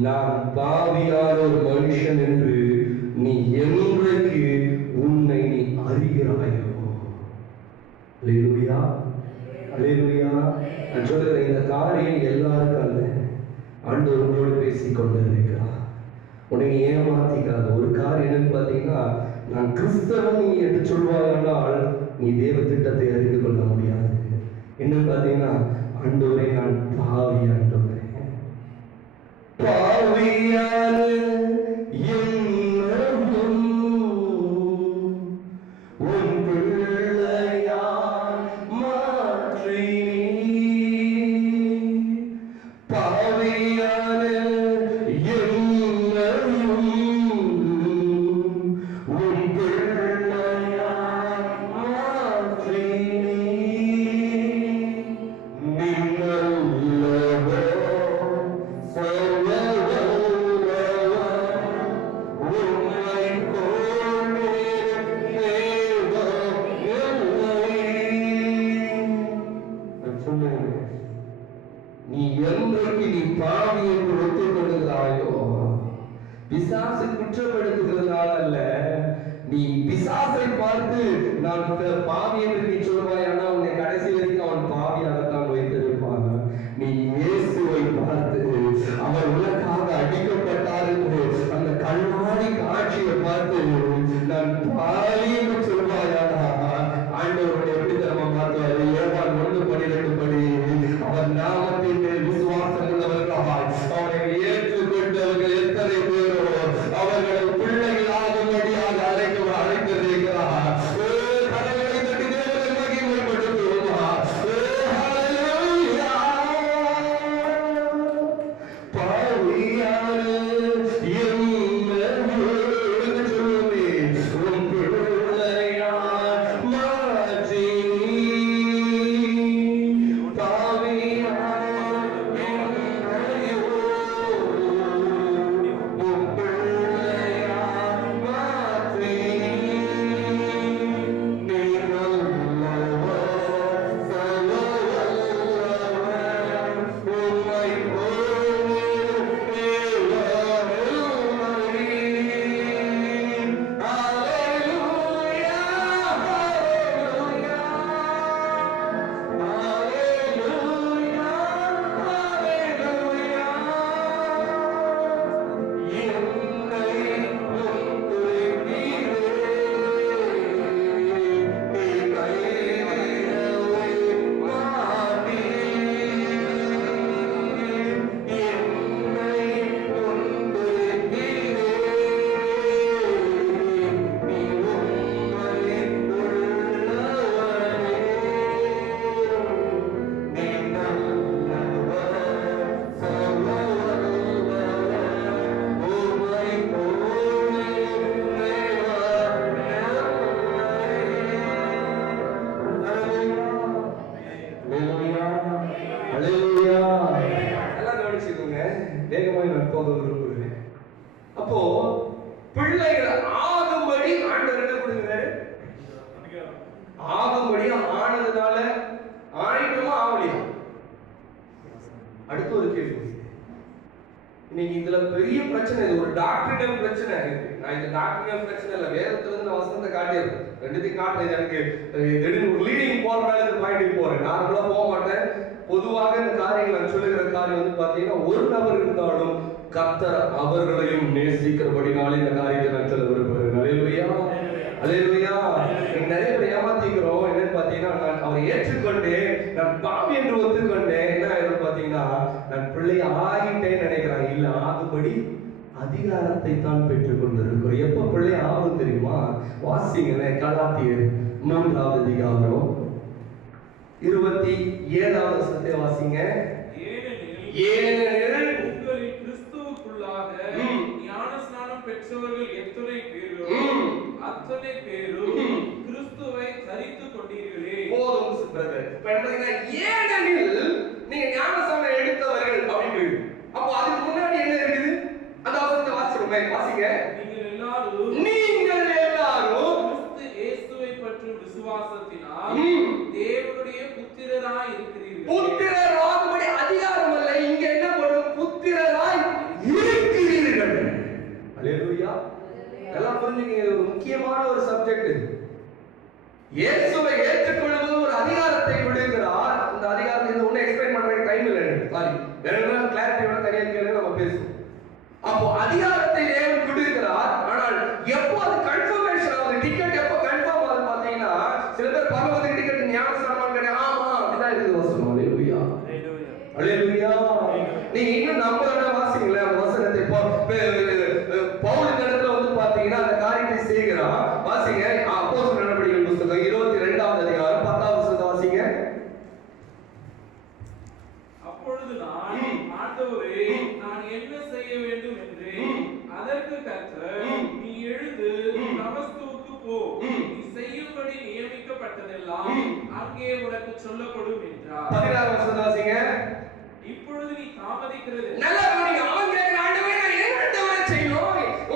நான் பாவியான ஒரு மனுஷன் என்று நீ என்றைக்கு உன்னை நீ அறிகிறாயோ. அல்லேலூயா, அல்லேலூயா. நான் சொல்லுகிறேன், இந்த காரியம் எல்லாருக்கும் அல்ல, ஆண்டவர் உங்களோடு பேசிக் கொண்டிருக்கிறார். உன்னை ஏமாத்திக்காத ஒரு காரியம் என்னன்னு பார்த்தீங்கன்னா, நான் கிறிஸ்தவன் நீ என்று சொல்வாயானால் நீ தேவ திட்டத்தை அறிந்து கொள்ள முடியாது. என்னன்னு பார்த்தீங்கன்னா, ஆண்டவரே நான் பாவி, ஆண்டவரே பாவியான என்னையும் உன் பிள்ளையாய் மாற்றி, பாவியான என்னையும் உன் பிள்ளையாய் மாற்றி, நீ என்றைக்கு நீ பாவி என்று ஒத்துக்கொள்கிறாயோ, பிசாசு குற்றப்படுத்துகிறதுனால அல்ல, நீ பிசாசை பார்த்து நான் பாவி என்று நீ சொல்வாய், ஆனா உன்னை கடைசி வரைக்கும் அவன் பாவியாகத்தான் வைத்திருப்பான். நீ இயேசுவை பார்த்து அவர் உனக்காக அடிக்கப்பட்டார் என்று அந்த கண்ணாடி காட்சியை பார்த்து நான் பாவி என்று சொல்வாயானா, ஆண்டவருடைய எப்படி தரமா மாற்றுவாரு? யோவான் 1:12 படி அவர் நாமத்தின் மேல் விசுவாசம் உள்ளவர்களாய் அவரை ஏற்றுக்கொண்டவர்கள் எத்தனை பேரோ அவர்களை பிள்ளைகளாகும்படியாக அழைத்திருக்கிறார். கரங்களை தட்டி தேவனை மகிமைப்படுத்துவோமா? பாவியான என்னை சொல்லுமே உன் பிள்ளையாய் மாற்றி, பாவியான அப்போ பிள்ளைகள் ஆகும்படி ஆண்டவர் என்ன கொடுக்கிறாரு? ஆகும்படி ஆனதுனால ஆயிட்டுமா ஆகலையா? அடுத்த ஒரு கேள்வி. இன்னைக்கு இதுல பெரிய பிரச்சனை, இது ஒரு டாக்டரினல் பிரச்சனை இருக்கு. நான் இந்த டாக்டரினல் பிரச்சனை இல்ல, வேதத்துல இருந்து நான் வசனத்தை காட்டிடுறேன், ரெண்டுத்தையும் காட்டுறேன். எனக்கு திடீர்னு ஒரு லீடிங் போறதுனால இந்த பாயிண்ட் போறேன், நார்மலா போக மாட்டேன். பொதுவாக இந்த காரியங்கள் நான் சொல்லுகிற காரியம் வந்து பாத்தீங்கன்னா, ஒரு நபர் இருந்தாலும் கர்த்தர் அவர்களையும் நேசிக்கிறபடினாலே இந்த காரியத்தை நான் சொல்ல விரும்புகிறேன். அல்லேலூயா, அல்லேலூயா. நிறைய பேர் ஏமாத்திக்கிறோம். என்னன்னு பாத்தீங்கன்னா, நான் அவரை ஏற்றுக்கொண்டேன், நான் பாவி என்று ஒத்துக்கொண்டேன், என்ன ஆயிரும் பாத்தீங்கன்னா, நான் பிள்ளை ஆகிட்டேன்னு நினைக்கிறாங்க. இல்ல, ஆகும்படி அதிகாரத்தை தான் பெற்றுக் கொண்டிருக்கிறோம். எப்ப பிள்ளை ஆகும் தெரியுமா? வாசிங்க கலாத்தியர் 3வது அதிகாரம் 27வது வசனத்தை வாசிங்க. ஏனெனில் உங்களில் கிறிஸ்துவுக்குள்ளாக ஞானஸ்நானம் பெற்றவர்கள் எத்தனை பேரோ அத்தனை பேரும் கிறிஸ்துவை தரித்துக் கொண்டீர்களே. போதும் பிரதர். ஏனெனில் நீங்க ஞானஸ்நானம் எடுத்தவர்கள் அப்படின்னு. அப்போ அதுக்கு முன்னாடி என்ன இருக்குது? அந்த வசனத்தை வாசிங்க, வாசிங்க. நீங்கள் எல்லாரும் கிறிஸ்து இயேசுவை பற்றும் விசுவாசத்தினால் தேவனுடைய புத்திரராய் இருக்கிறீர்கள். புத்திரராகும்படி அதிகாரம் அல்ல, இங்க என்ன பண்ணும்? புத்திரராய் இருக்கிறீர்கள். அல்லேலூயா. எல்லாம் புரிஞ்சுக்கங்க, இது ஒரு முக்கியமான ஒரு சப்ஜெக்ட். இயேசுவை ஏற்றுக்கொள்வது ஒரு அதிகாரத்தை கொடுக்கிறார். இந்த அதிகாரத்தை இந்த ஒண்ணு எக்ஸ்பிளைன் பண்றதுக்கு டைம் இல்லை எனக்கு. சாரி, வேணும்னா கிளாரிட்டியோட தனியா கேளுங்க, நம்ம பேசுவோம். அப்போ அதிகாரத்தை தேவன் கொடுக்கிறார். ஆனால் எப்போ அது கன்ஃபர்மேஷன் ஆகுது, டிக்கெட் எப்போ கன்ஃபார்ம் ஆகுது பாத்தீங்கன்னா, சில பேர் பரலோகத்துக்கு டிக்கெட் ஞானஸ்நானம் கிடையாது, ஆமா அப்படிதான் இருக்குது வசனம். அல்லேலூயா, அல்லேலூயா. நீங்க இன்னும் நம்பலன்னா வாசிங்களே அந்த வசனத்தை. பவுல் இந்த இடத்துல வந்து பாத்தீங்கன்னா அந்த காரியத்தை செய்கிறார். வாசிங்க அப்போஸ்தலர் நடவடிக்கைகள் புத்தகம் 22வது அதிகாரம் 10வது வசனத்தை வாசிங்க. அப்பொழுது நான், ஆண்டவரே, நான் என்ன செய்ய வேண்டும் என்று அதற்கு கர்த்தர், நீ எழுந்து தமஸ்குவுக்கு போ, நீ செய்யும்படி நியமிக்கப்பட்டதெல்லாம் அங்கே உனக்கு சொல்லப்படும் என்றார். 16வது வசனத்தை வாசிங்க. இப்பொழுது நீ தாமதிக்கிறது நல்லா கவனிங்க. அவன் கேட்கிற, ஆண்டவரே நான் என்ன ஆண்டவரே செய்யணும்?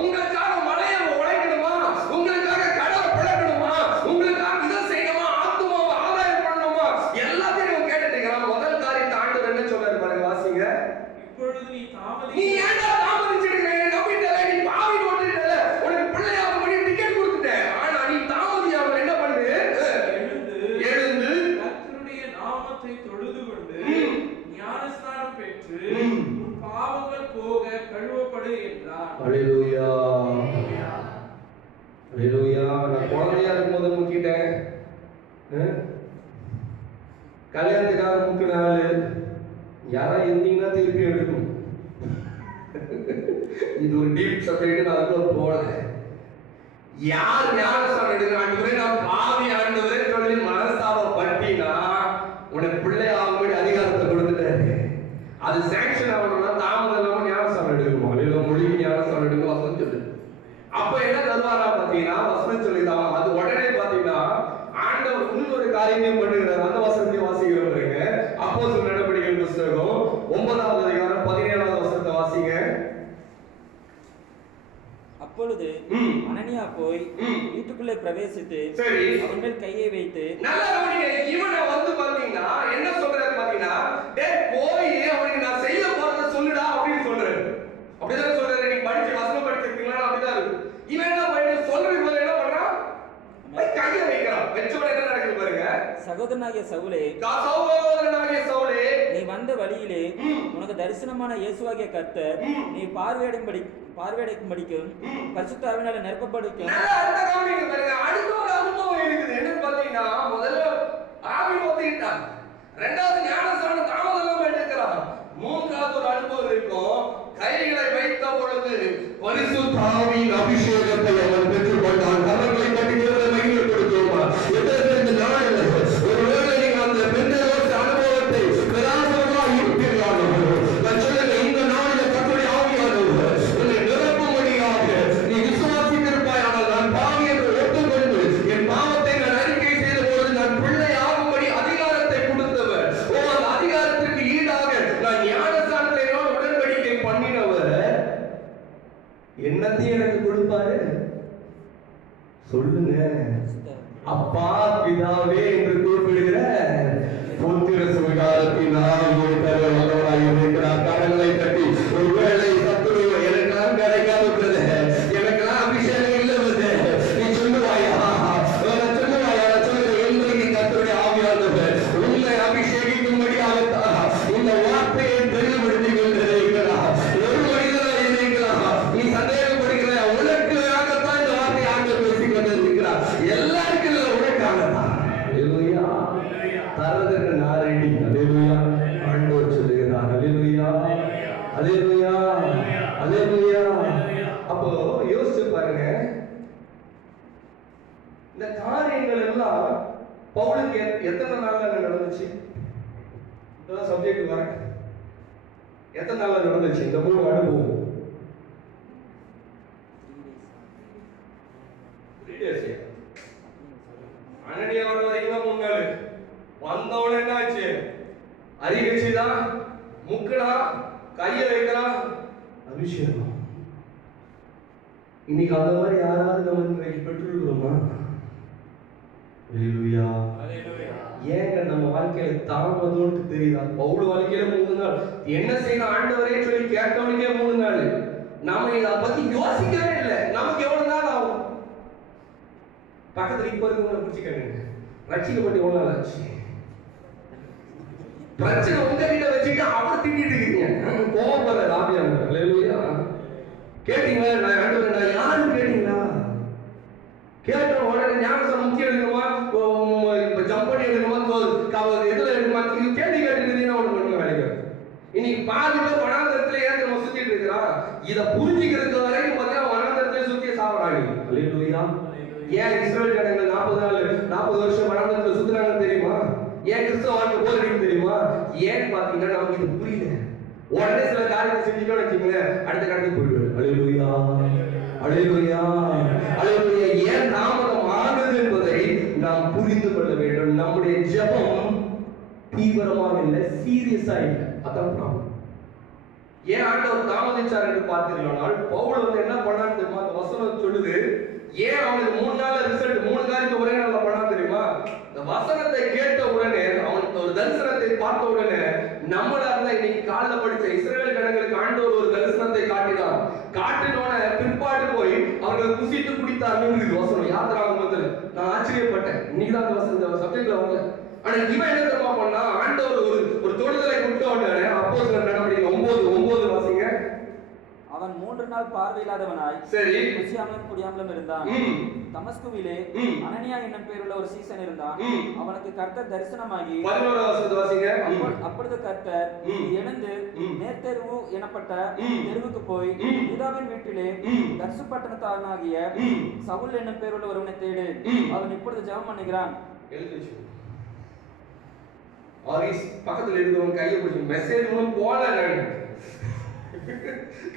உங்களுக்காக மலையை உடைக்கணுமா? உங்களுக்காக கடலை பிளக்கணுமா? உங்களுக்காக இதை செய்யணுமா? ஆத்துமாவை ஆதாயம் பண்ணணுமா? எல்லாத்தையும் இவன் கேட்டுட்டு இருக்கிறான். முதல் காரியத்தை ஆண்டவர் என்ன சொல்றாரு பாருங்க, வாசிங்க. இப்பொழுது நீ நீ ஏன்டா தாமதிச்சிருக்க? நம்பிட்டல, நீ பாவி ஓட்டிட்டல, உனக்கு பிள்ளையாக பண்ணி டிக்கெட் கொடுத்துட்டேன். ஆனா நீ தாமதியாம என்ன பண்ணு? எழுந்து கர்த்தருடைய நாமத்தை தொழுது கொண்டு ஞானஸ்நானம் பெற்று உன் பாவங்கள் போக கழுவப்படு என்றார். அல்லேலூயா, அல்லேலூயா. நான் குழந்தையா இருக்கும்போது முக்கிட்டேன், கல்யாணத்துக்காக முக்கின ஆளு யாரா இருந்தீங்கன்னா திருப்பி எடுக்கணும். இது ஒரு டீப் சப்ஜெக்ட், நான் அதுக்குள்ள போல. யார் ஞானஸ்நானம் எடுக்க ஆண்டவரே நான் பாவி ஆண்டவரே சொல்லி மனஸ்தாபப்பட்டீனா உனக்கு பிள்ளை ஆகும்படி அதிகாரத்தை கொடுத்துட்டாரு. அது சாங்ஷன் ஆகணும்னா தாமதம் இல்லாம ஞானஸ்நானம் எடுக்கணும். இல்ல மொழி ஞானஸ்நானம் எடுக்க வசனம் சொல்லு. அப்ப என்ன தருவாரா பாத்தீங்கன்னா வசனம் சொல்லிதான். அது உடனே பாத்தீங்கன்னா ஆண்டவர் இன்னொரு காரியத்தையும் பண்ணுகிறார். அந்த வசனத்தையும் வாசிக்கிறவங்க அப்போஸ்தலர் நடவடிக்கைகள் புத்தகம் 9வது அதிகாரம் 17வது வசனத்தை வாசிங்க. அப்பொழுது அனனியா போய் வீட்டுக்குள்ளே பிரவேசித்து சரி, அவன் மேல் கையை வைத்து, நல்லா கவனிங்க. இவனை வந்து பாத்தீங்கன்னா என்ன சொல்றாரு பாத்தீங்கன்னா, டேய் போய் அவனுக்கு நான் செய்ய போறத சொல்லுடா அப்படின்னு சொல்றாரு. அப்படிதான் சொல்றாரு. நீங்க படிச்சு வசனம் படிச்சிருக்கீங்களா? அப்படிதான் இருக்கு. இவன் என்ன பண்ணி சொல்றது போல என்ன பண்றான்? கையை வைக்கிறான். வச்ச உடனே என்ன நடக்குது பாருங்க. சகோதரனாகிய சவுலே, நீ வந்த வழியிலே உனக்கு தரிசனமான இயேசுவாகிய கர்த்தர் நீ பார்வையிடும்படிக்கும் பரிசுத்த ஆவியினாலே நிரப்பப்படுக்கும். அடுத்த ஒரு அனுபவம் இருக்குது. என்னன்னு பாத்தீங்கன்னா, முதல்ல ஆவி ஊத்திட்டான், இரண்டாவது ஞானஸ்நானம் தாமதம் எடுக்கிறான், மூன்றாவது ஒரு அனுபவம் இருக்கும். கைகளை வைத்த பொழுது பரிசுத்த ஆவியின் அபிஷேகத்தை அவன் பெற்றுக் கொண்டான். கரங்களை தட்டி மகிமைப்படுத்துவோமா? இந்த நாளில் ஒருவேளை நீங்கள் அந்த பெந்தேகோஸ்தே அனுபவத்தை பிரயாசமாக இருப்பீர்களாக, நான் சொல்லுங்க, இந்த நாளில் கர்த்தருடைய ஆவியானவர் உன்னை நிரப்பும்படியாக நீ விசுவாசித்திருப்பாயானால், நான் பாவி என்று ஒத்துக்கொண்டு என் பாவத்தை நான் அறிக்கை செய்த பொழுது நான் பிள்ளை ஆகும்படி அதிகாரத்தை கொடுத்தவர். அந்த அதிகாரத்திற்கு ஈடாக நான் ஞானஸ்நானத்தை உடன்படிக்கை பண்ணினவர் என்னத்தையும் எனக்கு கொடுப்பாரு? சொல்லுங்க. அப்பா பிதாவே என்று கூப்பிடுகிற புத்திர சுகாரத்தினால் இருக்கிறார். கடலை கட்டி ஒருவேளை சத்துரு எனக்கெல்லாம் கிடைக்காது, எனக்கெல்லாம் அபிஷேகம் இல்லை, நீ சொல்லுவாயா? சொல்லுவாயா? சொல்லுங்க. இன்றைக்கு கர்த்தருடைய ஆவியானவர் உன்னை அபிஷேகிக்கும்படியாகத்தான் இந்த வார்த்தையை தெளிவுபடுத்திக் கொண்டிருக்கிறார். ஒரு மனிதனாக இருக்கிறார், நீ சந்தேகப்படுகிற உனக்காகத்தான் இந்த வார்த்தை ஆண்டவர் பேசிக் கொண்டிருக்கிறார். எல்லாருக்கும் இல்லை, உனக்காகத்தான். அல்லேலூயா. தரதற்கு நான் ரெடி. அல்லேலூயா. ஆண்டவர் சொல்லுகிறார். அல்லேலூயா. அல்லேலூயா. அல்லேலூயா. அப்போ யோசிச்சு பாருங்க, இந்த காரியங்கள் எல்லாம் பவுலுக்கு எத்தனை நாள்ல நடந்துச்சு? இதெல்லாம் சப்ஜெக்ட் வர எத்தனை நாள்ல நடந்துச்சு இந்த 3 அனுபவம்? 3 days. அனனியா வர வரைக்கும் 3 நாள். வந்தவன என்ன ஆச்சு? அறிவிச்சுதான், முக்கடா, கையை வைக்கலாம், அபிஷேகம். இன்னைக்கு அந்த மாதிரி யாராவது நம்ம இன்னைக்கு பெற்றுள்ளோமா? அல்லேலூயா. ஏங்க நம்ம வாழ்க்கையில தாமதம்னு தெரியுதா? பவுல் வாழ்க்கையில 3 நாள் என்ன செய்யணும் ஆண்டவரே சொல்லி கேட்டவனுக்கே 3 நாள். நாம இதை பத்தி யோசிக்கவே இல்லை. நமக்கு எவ்வளவு நாள் ஆகும்? பக்கத்துல இப்ப இருக்கவங்களை பிடிச்சி கேளுங்க, ரட்சிக்கப்பட்டு எவ்வளவு நாள் ஆச்சு? பிரச்சனை உங்ககிட்ட வச்சுட்டு அவர் திட்டிட்டு இருக்கீங்க, கோபப்படுற ஆவியானவர். அல்லேலூயா. கேட்டீங்களா? நான் ஆண்டவரே நான் யாருன்னு கேட்டீங்களா? கேட்ட உடனே ஞானஸ்நானம் முக்கியம் எடுக்கணுமா, ஜம்ப் பண்ணி எடுக்கணுமா, எதுல எடுக்கணுமா, கேள்வி கேட்டுக்கிறீங்கன்னா ஒன்று பண்ணுங்க வேலைக்கு. இன்னைக்கு பாதி பேர் வனாந்தரத்துல ஏன் நம்ம சுத்திட்டு இருக்கிறா? இதை புரிஞ்சுக்கிறதுக்கு வரைக்கும் பார்த்தீங்கன்னா வனாந்தரத்துல சுத்திய சாவறாங்க. அல்லேலூயா. ஏன் இஸ்ரவேல் ஜனங்கள் 40 வருஷம் வனாந்தரத்துல சுத்தினாங்க தெரியுமா? ஏன் கிறிஸ்தவ வாழ்க்கை போர் அடிக்கும் தெரியுமா? ஏன்னு பாத்தீங்கன்னா நமக்கு இது புரியல. உடனே சில காரியத்தை செஞ்சுட்டோம்னு வச்சுக்கோங்களேன், அடுத்த காரியத்துக்கு போயிடுவாரு. அல்லேலூயா. அல்லேலூயா. அல்லேலூயா. ஏன் தாமதம் ஆகுது என்பதை நாம் புரிந்து கொள்ள வேண்டும். நம்முடைய ஜெபம் தீவிரமாக இல்லை, சீரியஸா இல்லை. அதான் ப்ராப்ளம். ஏன் ஆண்டவர் தாமதிச்சார் என்று பார்த்தீர்களானால், பவுல் வந்து என்ன பண்ணான்னு தெரியுமா? அந்த வசனம் சொல்லுது, ஏன் அவனுக்கு 3 நாள்ல ரிசல்ட், 3 காரியத்தை ஒரே நாள்ல பண்ணா தெரியுமா? இந்த வசனத்தை கேட்ட உடனே, அவனுக்கு ஒரு தரிசனத்தை பார்த்த உடனே, நம்மளா இருந்தா இன்னைக்கு காலைல படிச்ச இஸ்ரவேல் ஜனங்களுக்கு ஆண்டவர் ஒரு தரிசனத்தை காட்டினார். காட்டினோட பிற்பாடு போய் அவர்கள் குசித்து குடித்தார்கள் வசனம் யாத்திராகமத்துல. நான் ஆச்சரியப்பட்டேன். இன்னைக்கு தான் அந்த வசனம் சப்ஜெக்ட்ல வரல. ஆனா இவன் என்ன தெரியுமா பண்ணா? ஆண்டவர் ஒரு தொடுதலை கொடுத்த உடனே அப்போஸ்தலர் நடவடிக்கை 9:9 வாசிங்க. அவன் 3 நாள் பார்வையில்லாதவனாய், சரி, குசியாமலும் குடியாமலும் இருந்தான். தமஸ்குவிலே அனனியா என்னும் பேருள்ள ஒரு சீசன் இருந்தான். அவனுக்கு கர்த்தர் தரிசனமாகி 11 வசனத்தை வாசிங்க. அப்பொழுது கர்த்தர், எழுந்து நேர்த்தெருவு எனப்பட்ட தெருவுக்கு போய் யூதாவின் வீட்டிலே தர்சு பட்டணத்தானாகிய சவுல் என்னும் பேருள்ள ஒருவனை தேடு, அவன் இப்பொழுது ஜெபம் பண்ணுகிறான். எழுதிச்சு. ஆரிஸ் பக்கத்துல இருக்கிறவங்க கையை பிடிச்சி மெசேஜ் ஒன்றும் போல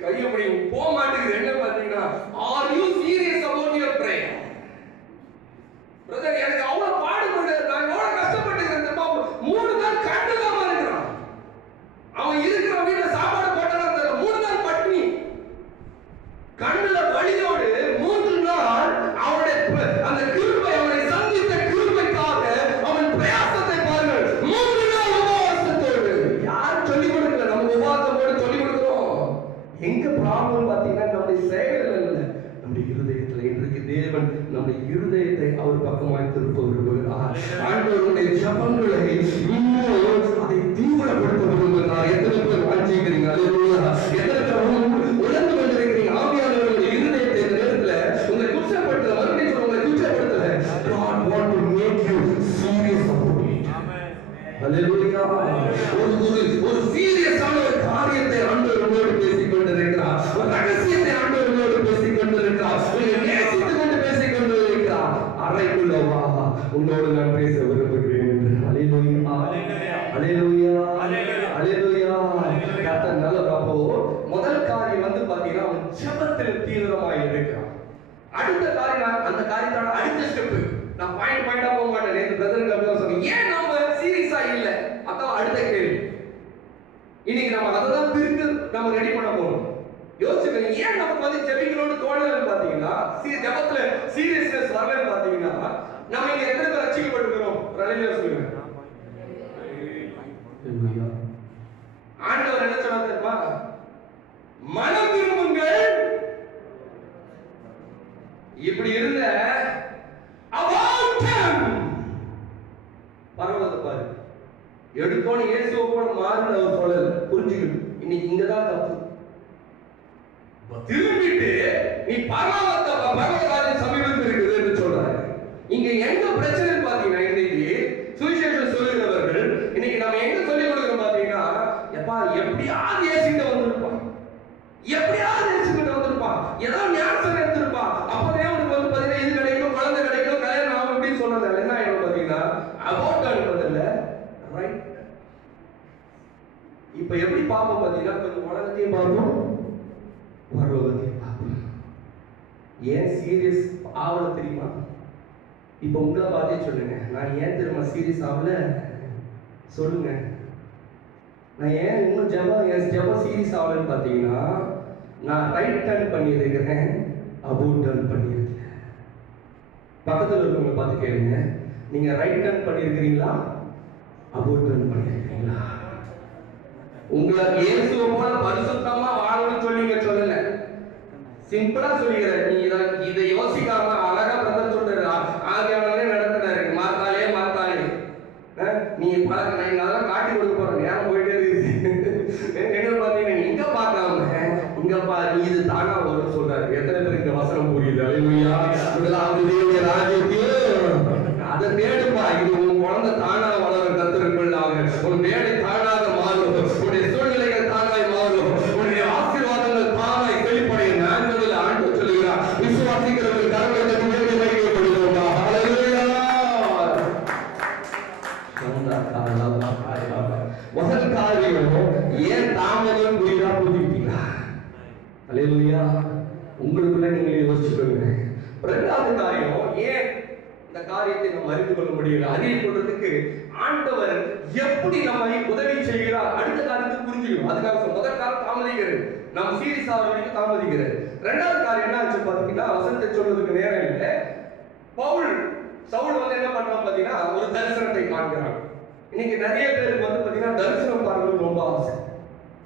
கையை பிடி போக மாட்டேங்குது. என்ன பாத்தீங்கன்னா, are you serious about your prayer? Brother, எனக்கு அவ்வளவு பாடுபட்டு நான் எவ்வளவு கஷ்டப்பட்டுக்கிறேன் தெரியுமா? 3 நாள் கண்டுக்காம இருக்கிறான். அவன் இருக்கிற வீட்டுல சாப்பாடு போட்டானா 3 நாள் பட்டினி, கண்ணுல வலியோடு 3 நாள் அவனுடைய அந்த கிருபை, அவனை சந்தித்த கிருபைக்காக அவன் பிரயாசத்தை பாருங்கள். 3 நாள் உபவாசத்தோடு. யார் சொல்லிக் கொடுக்கல, நம்ம உபவாசத்தோடு சொல்லிக் கொடுக்கிறோம். எங்க ப்ராப்ளம் பாத்தீங்கன்னா நம்முடைய செயல்கள் இல்ல, நம்முடைய இருதயத்துல. இன்றைக்கு தேவன் நம்முடைய இருதயத்தை அவர் பக்கமாய் திருப்ப விரும்புகிறார். ஆண்டவருடைய ஜெபங்களை இன்னும் அதை தீவிரப்படுத்த விரும்புகிறார். எத்தனை பேர் வாஞ்சிக்கிறீங்க? அல்லேலூயா. எத்தனை பேர் உணர்ந்து கொண்டிருக்கிறீங்க? ஆவியானவருடைய இருதயத்தை இந்த நேரத்துல உங்களை குற்றப்படுத்தல, மறுபடியும் உங்களை குற்றப்படுத்தல. God want to make you serious about it. அல்லேலூயா. ஒரு சீரியஸான ஒரு காரியத்தை ஆண்டவர் உங்களோடு பேசிக் கொண்டிருக்கிறார். ஒரு ரகசியத்தை ஆண்டவர் உங்களோடு பேசிக் கொண்டிருக்கிறார். நேசித்துக் கொண்டு பேசிக் கொண்டிருக்கிறார். அறைக்குள்ள வா, உன்னோடு நான் பேச விரும்புகிறேன் என்று. அல்லேலூயா. அல்லேலூயா. அல்லேலூயா. கர்த்தர் நல்லவர். அப்போ முதல் காரியம் வந்து பாத்தீங்கன்னா, அவன் ஜெபத்தில் தீவிரமாய் இருக்கிறான். அடுத்த காரியம், அந்த காரியத்தோட அடுத்த ஸ்டெப் நான் பாயிண்டா போக மாட்டேன். நேற்று பிரதருக்கு அப்படி சொன்னேன், ஏன் நம்ம சீரியஸா இல்ல? அதான் அடுத்த கேள்வி. இன்னைக்கு நம்ம அதை தான் பிரித்து நம்ம ரெடி பண்ண போறோம். யோசிச்சுக்கோங்க, ஏன் நமக்கு வந்து ஜெபிக்கணும்னு தோணலன்னு பாத்தீங்கன்னா, ஜெபத்துல சீரியஸ்னஸ் வரலன்னு பாத்தீங்கன்னா, நம்ம இங்க எத்தனை பேர் ரட்சிக்கப்பட்டிருக்கிறோம்? ரலியா சொல்லுங்க. ஆண்டவர் என்ன சொன்னார் தெரியுமா? மனம் திரும்புங்கள். இப்படி இருந்த பரவத பாரு, எடுத்தோன்னு இயேசுவை போல மாறுன்னு அவர் சொல்லல. புரிஞ்சுக்கணும், இன்னைக்கு இங்கதான் தப்பு. திரும்பிட்டு நீ பரவத சமீபத்தில் இருக்குது என்று சொல்றாரு. இங்க எங்க பிரச்சனை பாத்தீங்கன்னா, இன்னைக்கு சுவிசேஷம் சொல்லுகிறவர்கள் இன்னைக்கு நம்ம எங்க சொல்லிக் கொடுக்கிறோம் பாத்தீங்கன்னா, எப்பா எப்படியாவது இயேசுகிட்ட வந்திருப்பான், எப்படியாவது இயேசுகிட்ட வந்திருப்பான், ஏதாவது ஞானசனம் எடுத்திருப்பான், அப்பதான் அவனுக்கு வந்து பாத்தீங்கன்னா இது கிடைக்கும், குழந்தை கிடைக்கும், கல்யாணம் ஆகும் அப்படின்னு சொன்னது என்ன ஆயிடும் பாத்தீங்கன்னா, அபோர்ட் ஆனதில்ல, ரைட்? இப்ப எப்படி பார்ப்போம் பாத்தீங்கன்னா, கொஞ்சம் உலகத்தையும் பார்ப்போம், பரலோகத்தையும் பார்ப்போம். ஏன் சீரியஸ் ஆவல தெரியுமா? இப்ப உங்களை பார்த்தே சொல்லுங்க, நான் ஏன் தெரியுமா சீரியஸ் ஆகல? சொல்லுங்க, நான் ஏன் இன்னும் ஜெபம் சீரியஸ் ஆகலன்னு பார்த்தீங்கன்னா, நான் ரைட் டர்ன் பண்ணியிருக்கிறேன், அபோட் டர்ன் பண்ணியிருக்கேன். பக்கத்தில் இருக்கவங்க பார்த்து கேளுங்க, நீங்க ரைட் டர்ன் பண்ணியிருக்கிறீங்களா, அபோட் டர்ன் பண்ணியிருக்கீங்களா? உங்களை இயேசுவை போல பரிசுத்தமா வாழணும்னு சொல்லி சொல்லல, சிம்பிளா சொல்லிக்கிறேன். நீ இதை யோசிக்காம அழகா பிரதர் சொல்றாரு, ஆகியவனே நடக்கிறாரு, மாத்தாலே மாத்தாலே நீ பழக்க, நான் அதெல்லாம் காட்டி கொடுக்க போறேன், நேரம் போயிட்டே இருக்குது. என்ன பாத்தீங்கன்னா, இங்க பார்க்காம இங்க பாரு, இது தானா வரும் சொல்றாரு. எத்தனை பேர் இந்த வசனம் புரியுது? அல்லேலூயா. முதலாவது தேவனுடைய ராஜ்யத்தையும் அதை தேடுப்பா. இது உன் குழந்தை தானா வளர கத்திருக்குள்ளாக, உன் வேலை தானாக மாறும், உன்னுடைய சூழ்நிலைகள் தானாய் மாறும், உன்னுடைய ஆசீர்வாதங்கள் தானாய் வெளிப்படையும். நான்களில் ஆண்டு சொல்லுகிறார், விசுவாசிக்கிறவர்கள் கரங்களை உயர்வை வைக்கப்படுகிறோமா? அல்லேலூயா. முதல் காரியம், ஏன் தாமதம் புரியுதா? புரிஞ்சுக்கிட்டீங்களா? அல்லேலூயா. உங்களுக்குள்ள நீங்களே யோசிச்சுக்கோங்க. இரண்டாவது காரியம், ஏன் இந்த காரியத்தை நம்ம அறிந்து கொள்ள முடியல? அறிந்து கொள்றதுக்கு ஆண்டவர் எப்படி நம்மை உதவி செய்கிறார்? அடுத்த காரியத்தை புரிஞ்சுக்கணும். அதுக்காக முதல் காலம் தாமதிக்கிறது, நம்ம சீரியஸ் ஆகிற வரைக்கும் தாமதிக்கிறது. இரண்டாவது காரியம் என்ன ஆச்சு பாத்தீங்கன்னா, வசனத்தை சொல்றதுக்கு நேரம் இல்லை. சவுல் வந்து என்ன பண்றான் பாத்தீங்கன்னா, ஒரு தரிசனத்தை காண்கிறான். இன்னைக்கு நிறைய பேருக்கு வந்து பாத்தீங்கன்னா தரிசனம் பார்க்கறது ரொம்ப ஆசை.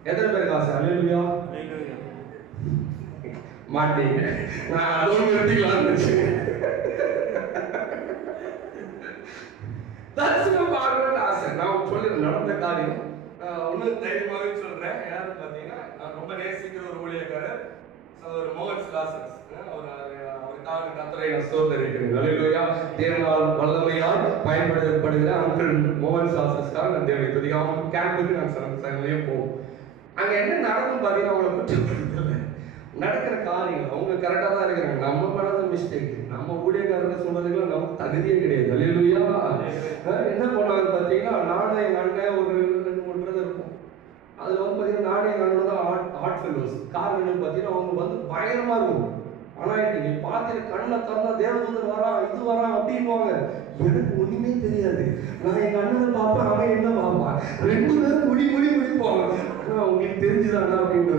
எத்தனை பேருக்கு ஆசை? அல்லேலூயா. மாட்டீங்க, நான் அதோடு நிறுத்திக்கலாம்னு. தரிசனம் பார்க்கணும்னு ஆசை. நான் சொல்லி நடந்த காரியம் ஒன்னும் தைரியமாகவே சொல்றேன். யாரு பாத்தீங்கன்னா, நான் ரொம்ப நேசிக்கிற ஒரு ஊழியக்காரர், ஒரு மோகன் லாசன்ஸ். அவருக்காக கர்த்தரை நான் ஸ்தோத்திரிக்கிறேன். அல்லேலூயா. தேவனால் வல்லமையால் பயன்படுத்தப்படுகிற அங்கிள் மோகன் லாசன்ஸ்க்காக நான் தேவனை துதிக்கிறேன். அவங்க கேம்புக்கு நான் சங்கலையே போவோம். அங்க என்ன நடக்கும் பாத்தீங்கன்னா, அவங்களை குற்றப்படுத்தல, நடக்கிற காரியம் அவங்க கரெக்டா தான் இருக்கிறாங்க. நம்ம பண்ணாத மிஸ்டேக், நம்ம ஊழியக்காரர்கள் சொல்றதுக்குலாம் நமக்கு தகுதியே கிடையாது. அல்லேலூயா. என்ன பண்ணாங்க பாத்தீங்கன்னா, நானும் எங்க அண்ணன் ஒரு 2-3 பிரதர் இருக்கும். அதுல வந்து பாத்தீங்கன்னா, நானும் எங்க அண்ணன் தான் ஹார்ட் ஃபெல்லோஸ். காரணம் என்னன்னு பாத்தீங்கன்னா, அவங்க வந்து பயங்கரமா இருக்கும். ஆனா நீ பாத்துட்டு கண்ணை திறந்தா தேவதூதன் வரா, இது வரா அப்படின்வாங்க. எனக்கு ஒண்ணுமே தெரியாது. நான் எங்க அண்ணனை பார்ப்பேன், அவன் என்ன பார்ப்பான், 2 பேரும் முடிப்பாங்க. ஆனா உங்களுக்கு தெரிஞ்சுதானா அப்படின்னு.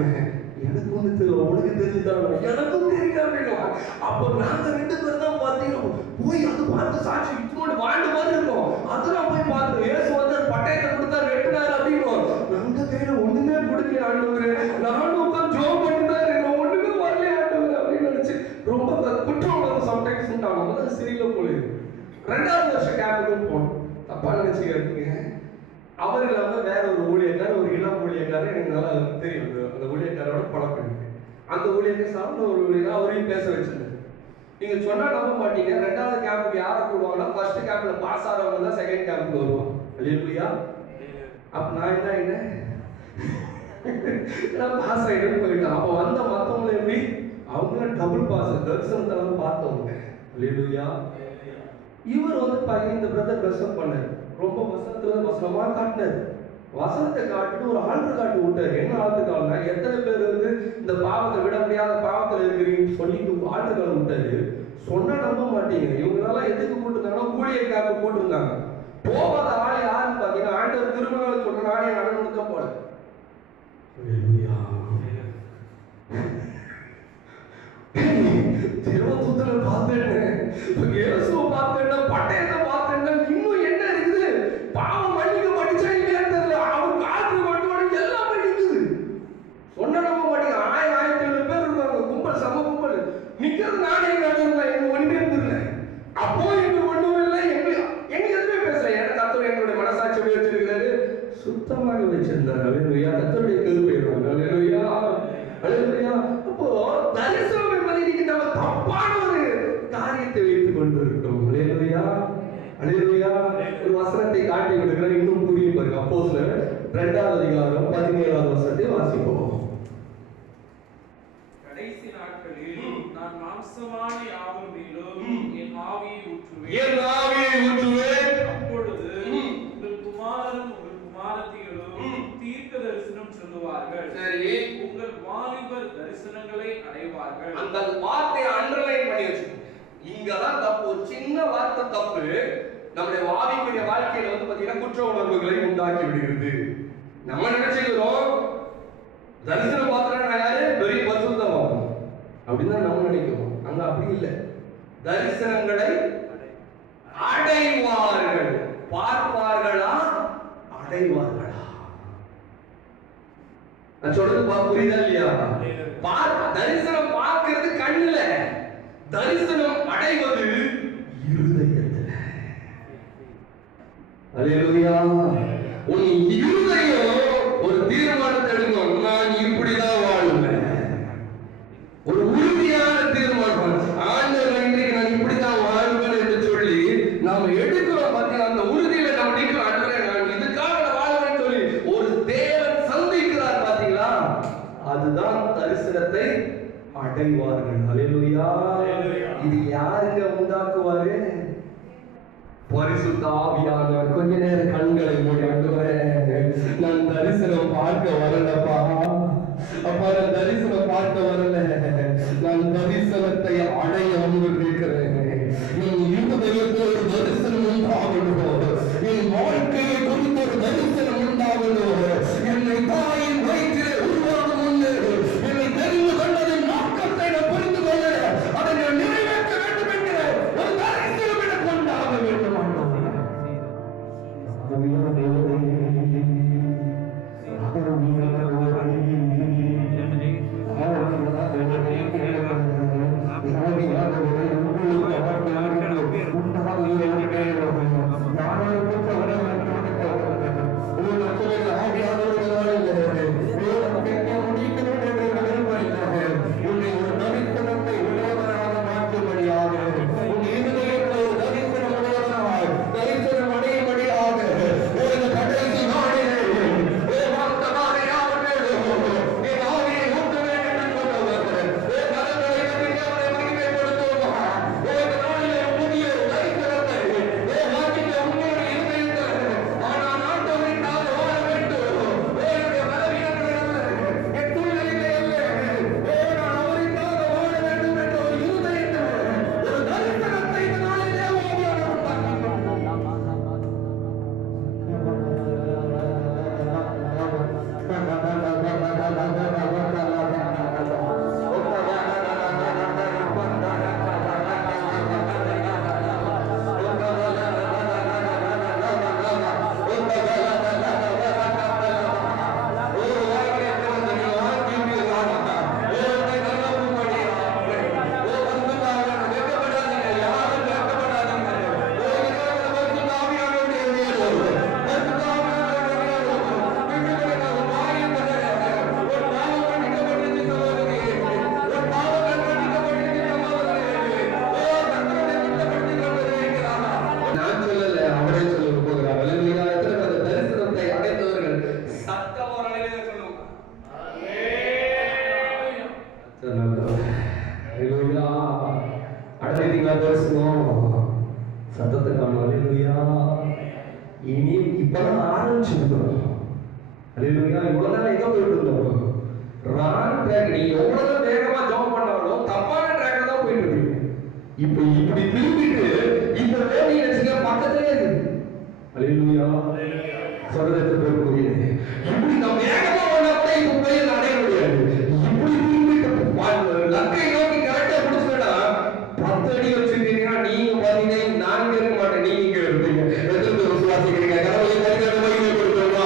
எனக்கு ஒண்ணு தெரியல, உனக்கு தெரிஞ்சுதானா? எனக்கும் தெரியல அப்படின்னா. அப்போ நாங்க 2 பேரும் தான் பாத்தீங்கன்னா போய் அது பார்த்து சாட்சி இத்தோடு வாழ்ந்து மாதிரி இருக்கும். அதெல்லாம் போய் பார்த்தோம். இயேசு வந்து பட்டயத்தை கொடுத்தா வெட்டினார் அப்படின்னு. நம்ம கையில ஒண்ணுமே கொடுக்கல ஆண்டவரே, நானும் உட்கார்ந்து ஜோம் பண்ணிட்டாரு, ஒண்ணுமே வரல ஆண்டவரே அப்படின்னு நினைச்சு ரொம்ப குற்றம் உணர்வு சம்டைம்ஸ் உண்டாகும். முதல்ல சரியில்லை போல. 2வது வருஷம் கேம்புக்கு போனோம். தப்பா நினைச்சுக்கிறீங்க. அவர் இல்லாம வேற ஒரு ஊழியக்காரர், ஒரு இளம் ஊழியக்காரர் எனக்கு நல்லா தெரியும். அந்த ஊழியக்காரோட பழக்கம் இருக்கு. அந்த ஊழியக்காரர் சார்ந்த ஒரு ஊழியர், அவரையும் பேச வச்சிருந்தார். நீங்க சொன்னா நம்ப மாட்டீங்க, 2வது கேம்புக்கு யாரை கூடுவாங்கன்னா, ஃபர்ஸ்ட் கேம்ப்ல பாஸ் ஆகிறவங்க தான் செகண்ட் கேம்புக்கு வருவாங்க. அல்லேலூயா. அப்ப நான் என்ன நான் பாஸ் ஆகிட்டு போயிட்டேன். அப்போ வந்த மற்றவங்களை எப்படி, அவங்களும் டபுள் பாஸ், தரிசனத்தை பார்த்தவங்க. அல்லேலூயா. இவர் வந்து பாத்தீங்கன்னா, இந்த பிரதர் பிரசவம் பண்ணார். ரொம்ப வசனமா காட்டினார். வசனத்தை காட்டிட்டு ஒரு ஆல்டர் காட்டு விட்டாரு. என்ன ஆல்டர் கால்னா, எத்தனை பேர் வந்து இந்த பாவத்தை விட முடியாத பாவத்தில் இருக்கிறீங்கன்னு சொல்லிட்டு ஆல்டர் கால் விட்டாரு. சொன்னா நம்ப மாட்டீங்க, இவங்களால எதுக்கு கூட்டிருந்தாங்கன்னா ஊழியக்காக கூட்டிருந்தாங்க. போகாத ஆள் யாருன்னு பாத்தீங்கன்னா, ஆண்டவர் திருமணம் சொல்ற நானே நடந்து தான் போல. தேவதூதனை பார்த்தேன், இயேசுவை பார்த்தேன், பட்டயத்தை பார்த்தேன், இன்னும் என்ன இருக்குது? பாவம் மன்னிக்க மாட்டேச்சா இல்லையான்னு தெரியல. அவன் காற்று கொண்டு எல்லாம் மன்னிக்குது. சொன்ன நம்ப மாட்டேங்க. 1000-1500 பேர் இருக்காங்க, கும்பல், சம கும்பல் நிக்கிறது. நானே இருந்தேன், எனக்கு ஒண்ணுமே தெரியல. அப்போ எங்க ஒண்ணுமே இல்லை, எங்க எதுவுமே பேசல. எனக்கு கர்த்தர் என்னுடைய மனசாட்சி வச்சிருக்கிறாரு, சுத்தமாக வச்சிருந்தாரு. அல்லேலூயா. கர்த்தருடைய கிருபை. அல்லேலூயா, அல்லேலூயா. அப்போ தரிசனம் என்பதை இன்னைக்கு நம்ம தப்பான ஒரு காரியத்தை வைத்துக் கொண்டிருக்கிறோம். அல்லேலூயா, அல்லேலூயா. ஒரு வசனத்தை காட்டி கொடுக்கிறேன், இன்னும் புரியும் பாருங்க. அப்போஸ்தலர் 2ஆம் அதிகாரம் 17ஆவது வசனத்தை வாசிப்போம். கடைசி நாட்களில் நான் மாம்சமான யாவர் மேலும் என் ஆவியை ஊற்றுவேன். என் ஆவியை ஊற்றுவேன். அப்பொழுது உங்கள் குமாரரும் உங்கள் குமாரத்திகளும் தீர்க்க தரிசனம் சொல்லுவார்கள். சரி. உங்கள் வாலிபர் தரிசனங்களை அடைவார்கள். அந்த வார்த்தையை அண்டர்லைன் பண்ணி வச்சுக்கோங்க. இங்கதான் தப்பு, ஒரு சின்ன வார்த்தை தப்பு நம்முடைய ஆவிக்குரிய வாழ்க்கையில பாத்தீங்கன்னா குற்ற உணர்வுகளை உண்டாக்கி விடுகிறது. நம்ம நினைச்சுக்கிறோம் தரிசனம் பார்த்தா யாரு பெரிய பரிசுத்தவான் அப்படின்னு தான் நம்ம நினைக்கிறோம். அங்க அப்படி இல்லை. தரிசனங்களை அடைவார்கள். பார்ப்பார்களா, அடைவார்களா? நான் சொல்றது புரியுதா இல்லையா? தரிசனம் பார்க்கிறது கண்ணுல, தரிசனம் அடைவது இருதயத்துல. அல்லேலூயா. உன் இருதயம் ஒரு தீர்மானத்தை எடுக்கும், நான் இப்படிதான் வாழ்வேன். ஒரு உறுதியான தீர்மானம், ஆண்டவர் இன்றைக்கு நான் இப்படிதான் வாழ்வேன் என்று சொல்லி நாம எடுக்கிறோம். பார்த்தீங்கன்னா அந்த உறுதியில நம்ம நிற்கிறோம். ஆண்டவரே நான் இதுக்காக வாழ்வேன் சொல்லி ஒரு தேவன் சந்திக்கிறார். பார்த்தீங்களா, அதுதான் தரிசனத்தை அடைவார்கள். அல்லேலூயா. இது யாருங்க உண்டாக்குவாரு? பரிசுத்த ஆவியானவர். கொஞ்ச நேரம் கண்களை மூடி, ஆண்டவரே நான் தரிசனம் பார்க்க வரலப்பா, அப்பா நான் தரிசனம் பார்க்க வரல, நான் தரிசனத்தை அடைய வந்திருக்கிறேன். என் இருதயத்தில் ஒரு தரிசனம் உண்டாகணும், என் வாழ்க்கையை குறித்து ஒரு தரிசனம் உண்டாகணும். என்னை தாயின் வயிற்றிலே உருவாகும் முன்னே என்னை தெரிந்து கொண்டதின் நோக்கத்தை நான் புரிந்து கொள்ள, அதை நான் நிறைவேற்ற வேண்டும் என்கிற ஒரு தரிசனம் எனக்கு உண்டாக வேண்டும். சத்தத்தை காணும். அல்லேலூயா. இனி இப்பதான் ஆரம்பிச்சிருக்கிறோம். அல்லேலூயா. இவ்வளவு நேரம் எங்க போயிட்டு இருந்தோம்? Wrong track. நீ எவ்வளவு வேகமா ஜம்ப் பண்ணாலும் தப்பான ட்ராக்ல தான் போயிட்டு இருக்கீங்க. இப்போ இப்படி திரும்பிட்டு இந்த வேலையை வச்சுக்க பக்கத்திலே இருக்கு. அல்லேலூயா. சொர்க்கத்துக்கு போய் இப்படி நம்ம வேகமா பண்ணா கூட இப்ப போய் அடைய முடியாது. இப்படி திரும்பிட்டு லக்கை நோக்கி கரெக்டா பிடிச்சா 10 அடி வச்சுட்டீங்கன்னா நீங்க பாத்தீங்கன்னா நான் இங்க இருக்க மாட்டேன், நீங்க இங்க இருப்பீங்க. எத்தனை விசுவாசிக்கிறீங்க? கடவுளை கருத்து மகிமை கொடுக்கிறோமா?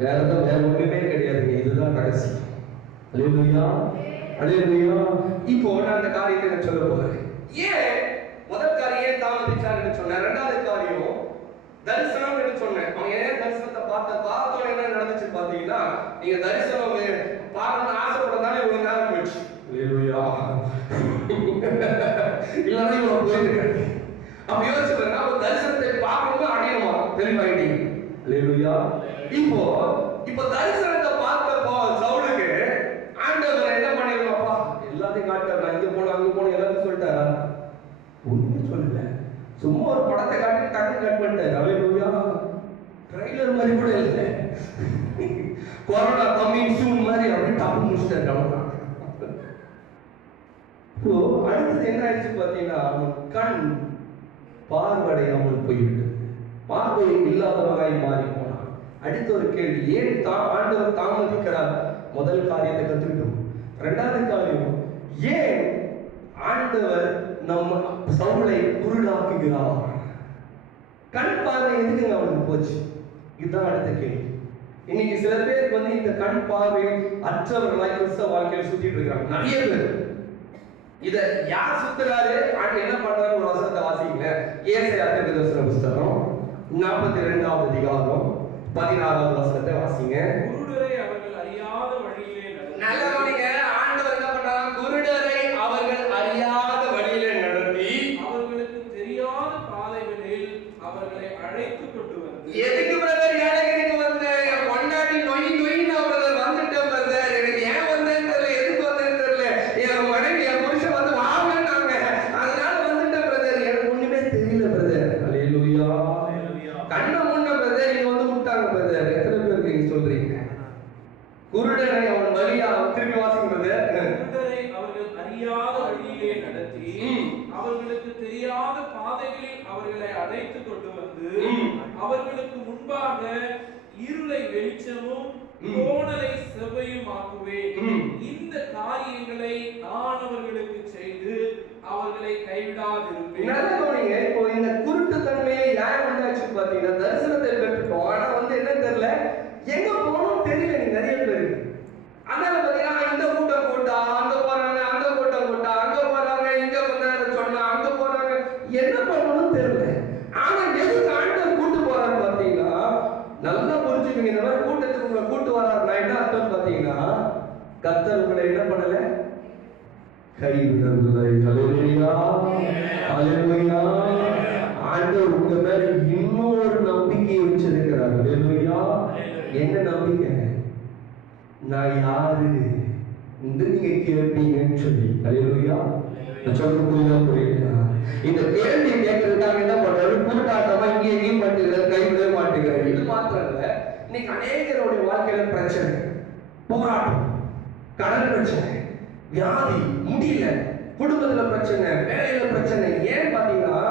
வேற ஒண்ணுமே கிடையாதுங்க. இதுதான் ரகசியம். அல்லேலூயா, அல்லேலூயா. இப்போ நான் அந்த காரியத்தை நான் சொல்ல போறேன். ஏன் முதல் காரியம் தாமதிச்சாருன்னு சொன்னேன். ரெண்டாவது காரியம் தரிசனம் என்று சொன்னேன். அவன் ஏன் தரிசனத்தை பார்த்தோட என்ன நடந்துச்சு பாத்தீங்கன்னா, நீங்க தரிசனம் பார்க்கணும்னு ஆசைப்பட்டதானே இவ்வளவு நேரம் போயிடுச்சு. அல்லேலூயா. இல்லைன்னா இவ்வளவு போயிருக்காரு. அப்ப யோசிச்சு பாருங்க, அப்ப தரிசனத்தை பார்க்கணும் அடையணுமா? தெளிவாயிட்டீங்க. அல்லேலூயா. இப்போ தரிசனத்தை பார்த்தப்போ சவுலுக்கு ஆண்டவர் என்ன பண்ணிருப்பாப்பா? எல்லாத்தையும் காட்டாரு. நான் இங்க போன அங்க போன எல்லாத்தையும் சொல்லிட்டாரா? ஒண்ணுமே சொல்லல. சும்மா ஒரு படத்தை காட்டி டக்கு கட் பண்ணிட்டாரு. அல்லேலூயா. ட்ரைலர் மாதிரி கூட இல்லை. கொரோனா கம்மிங் சூன் மாதிரி அப்படியே டப்பு முடிச்சிட்டாரு. அவ்வளவுதான். இப்போ அடுத்தது என்ன ஆயிடுச்சு பாத்தீங்கன்னா, அவன் கண் பார்வையாமல் போய்விட்டது. பார்வை இல்லாதவனாய் மாறி போனான். அடுத்த ஒரு கேள்வி, ஏன் ஆண்டவர் தாமதிக்கிறார்? முதல் காரியத்தை கத்துக்கிட்டோம். ரெண்டாவது காரியம், ஏன் ஆண்டவர் நம்ம சவுலை குருடாக்குகிறார்? கண் பார்வை எதுக்குங்க அவனுக்கு போச்சு? இதுதான் அடுத்த கேள்வி. இன்னைக்கு சில பேருக்கு இந்த கண் பார்வை அற்றவர்களாய் கிறிஸ்தவ வாழ்க்கையில் சுத்திட்டு இருக்காங்க நிறைய பேர். இத யார் சுத்துறாரு? ஆண்டு என்ன பண்றாரு? ஒரு வசனத்தை வாசிங்க. ஏசாயா தீர்க்கதரிசன புத்தகம் 42வது அதிகாரம் 16வது வசனத்தை வாசிங்க. குருடரை அவர்கள் அறியாத வழியிலே நல்லவனுங்க ஆண்டவர் என்ன பண்றாங்க? குருடரை அவர்கள் அறியாத வழியிலே நடத்தி அவர்களுக்கு தெரியாத பாதைகளில் அவர்களை அழைத்து கொண்டு வந்து. எதுக்கு பிரதர் ஏழைகளுக்கு வந்த பொண்டாட்டி நொய் நொய்னு பிரதர் வந்துட்டேன் பிரதர், எனக்கு ஏன் வந்தேன்னு தெரியல, எதுக்கு வந்தேன்னு தெரியல, என் மனைவி என் புருஷன் வந்து வாங்கினாங்க அதனால வந்துட்டேன் பிரதர், எனக்கு ஒண்ணுமே தெரியல பிரதர். அல்லேலூயா. கண்ணை முன்ன பிரதர் இங்க வந்து விட்டாங்க பிரதர். எத்தனை பேருக்கு நீங்க சொல்றீங்க? குருடனை அவன் வழியா திருப்பி வாசிங்க பிரதர். குருடரை அவர்கள் அறியாத வழியிலே நடத்தி அவர்களுக்கு தெரியாத பாதைகளில் அவர்களை அழைத்து கொண்டு வந்து அவர்களுக்கு முன்பாக இருளை வெளிச்சமும் கோணலை செவ்வையும் ஆக்குவேன். இந்த காரியங்களை நான் அவர்களுக்கு செய்து அவர்களை கைவிடாதிருப்பேன். நல்லவங்க இப்போ இந்த குருட்டு தன்மையை யார் வந்தாச்சு பாத்தீங்கன்னா, தரிசனத்தை பெற்றுட்டோம். ஆனா என்ன தெரியல, எங்க போகணும் தெரியல. நீ நிறைய பேரு அதனால பாத்தீங்கன்னா இந்த கூட்டம் கூட்டா அங்க போறாங்க, அந்த கூட்டம் கூட்டா அங்க போறாங்க, இங்க கொஞ்ச சொன்னா அங்க போறாங்க, என்ன பண்ணணும்னு தெரியல. ஆனா எதுக்கு ஆண்டவர் கூட்டு போறாரு பாத்தீங்கன்னா, நல்லா புரிஞ்சுக்கீங்க. இந்த மாதிரி கூட்டத்துக்கு உங்களை கூட்டு வராருன்னா என்ன அர்த்தம் பாத்தீங்கன்னா, கர்த்தர் உங்களை என்ன பண்ணல, கைவிடவில்லை. அல்லேலூயா, அல்லேலூயா. ஆண்டவர் உங்க மேல இன்னொரு நம்பிக்கையை வச்சிருக்கிறார். அல்லேலூயா. என்ன நம்பிக்கை? நான் யாரு என்று நீங்க கேட்பீங்கன்னு சொல்லி. அல்லேலூயா. சொல்ல புரியுதா? இந்த கேள்வி கேட்கறதுக்காக என்ன பண்றாரு? கூட்டாட்டமா இங்கே எங்கேயும் மாட்டுகிறார், கைவிட மாட்டுகிறார். இது மாத்திரம் இல்ல, இன்னைக்கு அநேகருடைய வாழ்க்கையில பிரச்சனை, போராட்டம், கடன் பிரச்சனை, வியாதி, முடியல, குடும்பத்துல பிரச்சனை, வேலையில பிரச்சனை. ஏன் பாத்தீங்கன்னா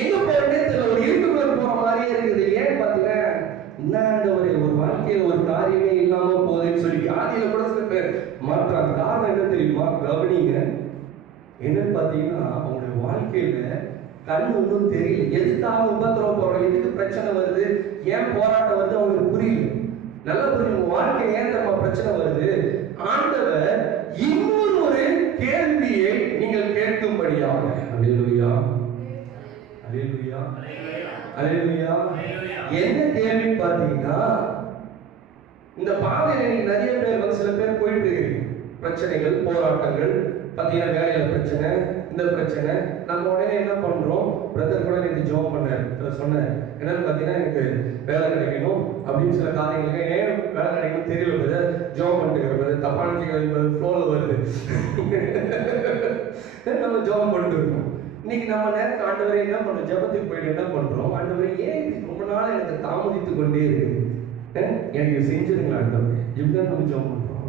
எங்க போறதே தெரியல, ஒரு இருட்டுக்குள்ள போற மாதிரியே இருக்குது. ஏன் பாத்தீங்கன்னா ஒரு வாழ்க்கையில ஒரு காரியமே இல்லாம போகுதுன்னு சொல்லி வியாதியில கூட சில பேர் மாற்றாங்க. காரணம் என்ன தெரியுமா? கவனிங்க. என்னன்னு பாத்தீங்கன்னா அவங்களுடைய வாழ்க்கையில கண் ஒன்றும் தெரியல. எதுக்காக உபத்திரவ போறோம், எதுக்கு பிரச்சனை வருது, ஏன் போராட்டம் வருது அவங்களுக்கு புரியல. நல்லா புரியும். வாழ்க்கை ஏன் நம்ம பிரச்சனை வருது? ஆண்டவர் இன்னொரு ஒரு கேள்வியை நீங்கள் கேட்கும்படியாக. அல்லேலூயா, அல்லேலூயா, அல்லேலூயா. என்ன கேள்வி பாத்தீங்கன்னா, இந்த பாதையில நீங்க நிறைய பேர் சில பேர் போயிட்டு இருக்கீங்க. பிரச்சனைகள், போராட்டங்கள் பாத்தீங்கன்னா, வேலையில பிரச்சனை, இந்த பிரச்சனை. நம்ம உடனே என்ன பண்றோம்? பிரதர் கூட எனக்கு ஜெபம் பண்ணாரு, சொன்னார் என்னன்னு பாத்தீங்கன்னா, எனக்கு வேலை கிடைக்கணும் அப்படின்னு சில காரியங்களுக்கு. ஏன் வேலை கிடைக்கணும் தெரியல பிரதர், ஜெபம் பண்ணிட்டு தப்பான ஃப்ளோல வருது. நம்ம ஜெபம் பண்ணிட்டு இருக்கோம். இன்னைக்கு நம்ம நேரத்துக்கு ஆண்டவரை என்ன பண்றோம்? ஜெபத்துக்கு போயிட்டு என்ன பண்றோம்? ஆண்டவரை ஏன் ரொம்ப நாள் எனக்கு தாமதித்து கொண்டே இருக்கு, எனக்கு செஞ்சிருங்களா ஆண்டவரே, இப்படிதான் நம்ம ஜெபம் பண்றோம்.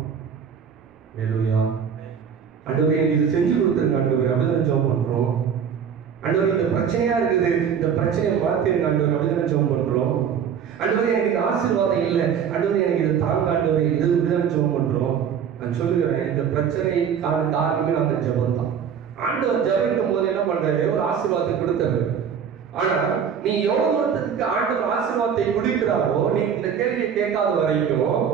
அல்லேலூயா. ஆண்டவரே எனக்கு இது செஞ்சு கொடுத்துருங்க ஆண்டவரே, அப்படிதான் ஜெபம் பண்றோம். ஆண்டவரே இந்த பிரச்சனையா இருக்குது, இந்த பிரச்சனையை மாத்திருங்க ஆண்டவரே, அப்படிதான் ஜெபம் பண்றோம். ஆண்டவரே எனக்கு இந்த ஆசீர்வாதம் இல்லை, ஆண்டவரே எனக்கு இதை தாங்க ஆண்டவரே, இது இப்படிதான் ஜெபம் பண்றோம். நான் சொல்லுகிறேன், இந்த பிரச்சனைக்கான காரணமே அந்த ஜெபம் தான். ஆண்டவர் ஜெபிக்கும் போது என்ன பண்றாரு? ஒரு ஆசீர்வாதத்தை கொடுத்தாரு. ஆனா நீ எவ்வளவு தூரத்துக்கு ஆண்டவர் ஆசீர்வாதத்தை கொடுக்கிறாரோ, நீ இந்த கேள்வியை கேட்காத வரைக்கும்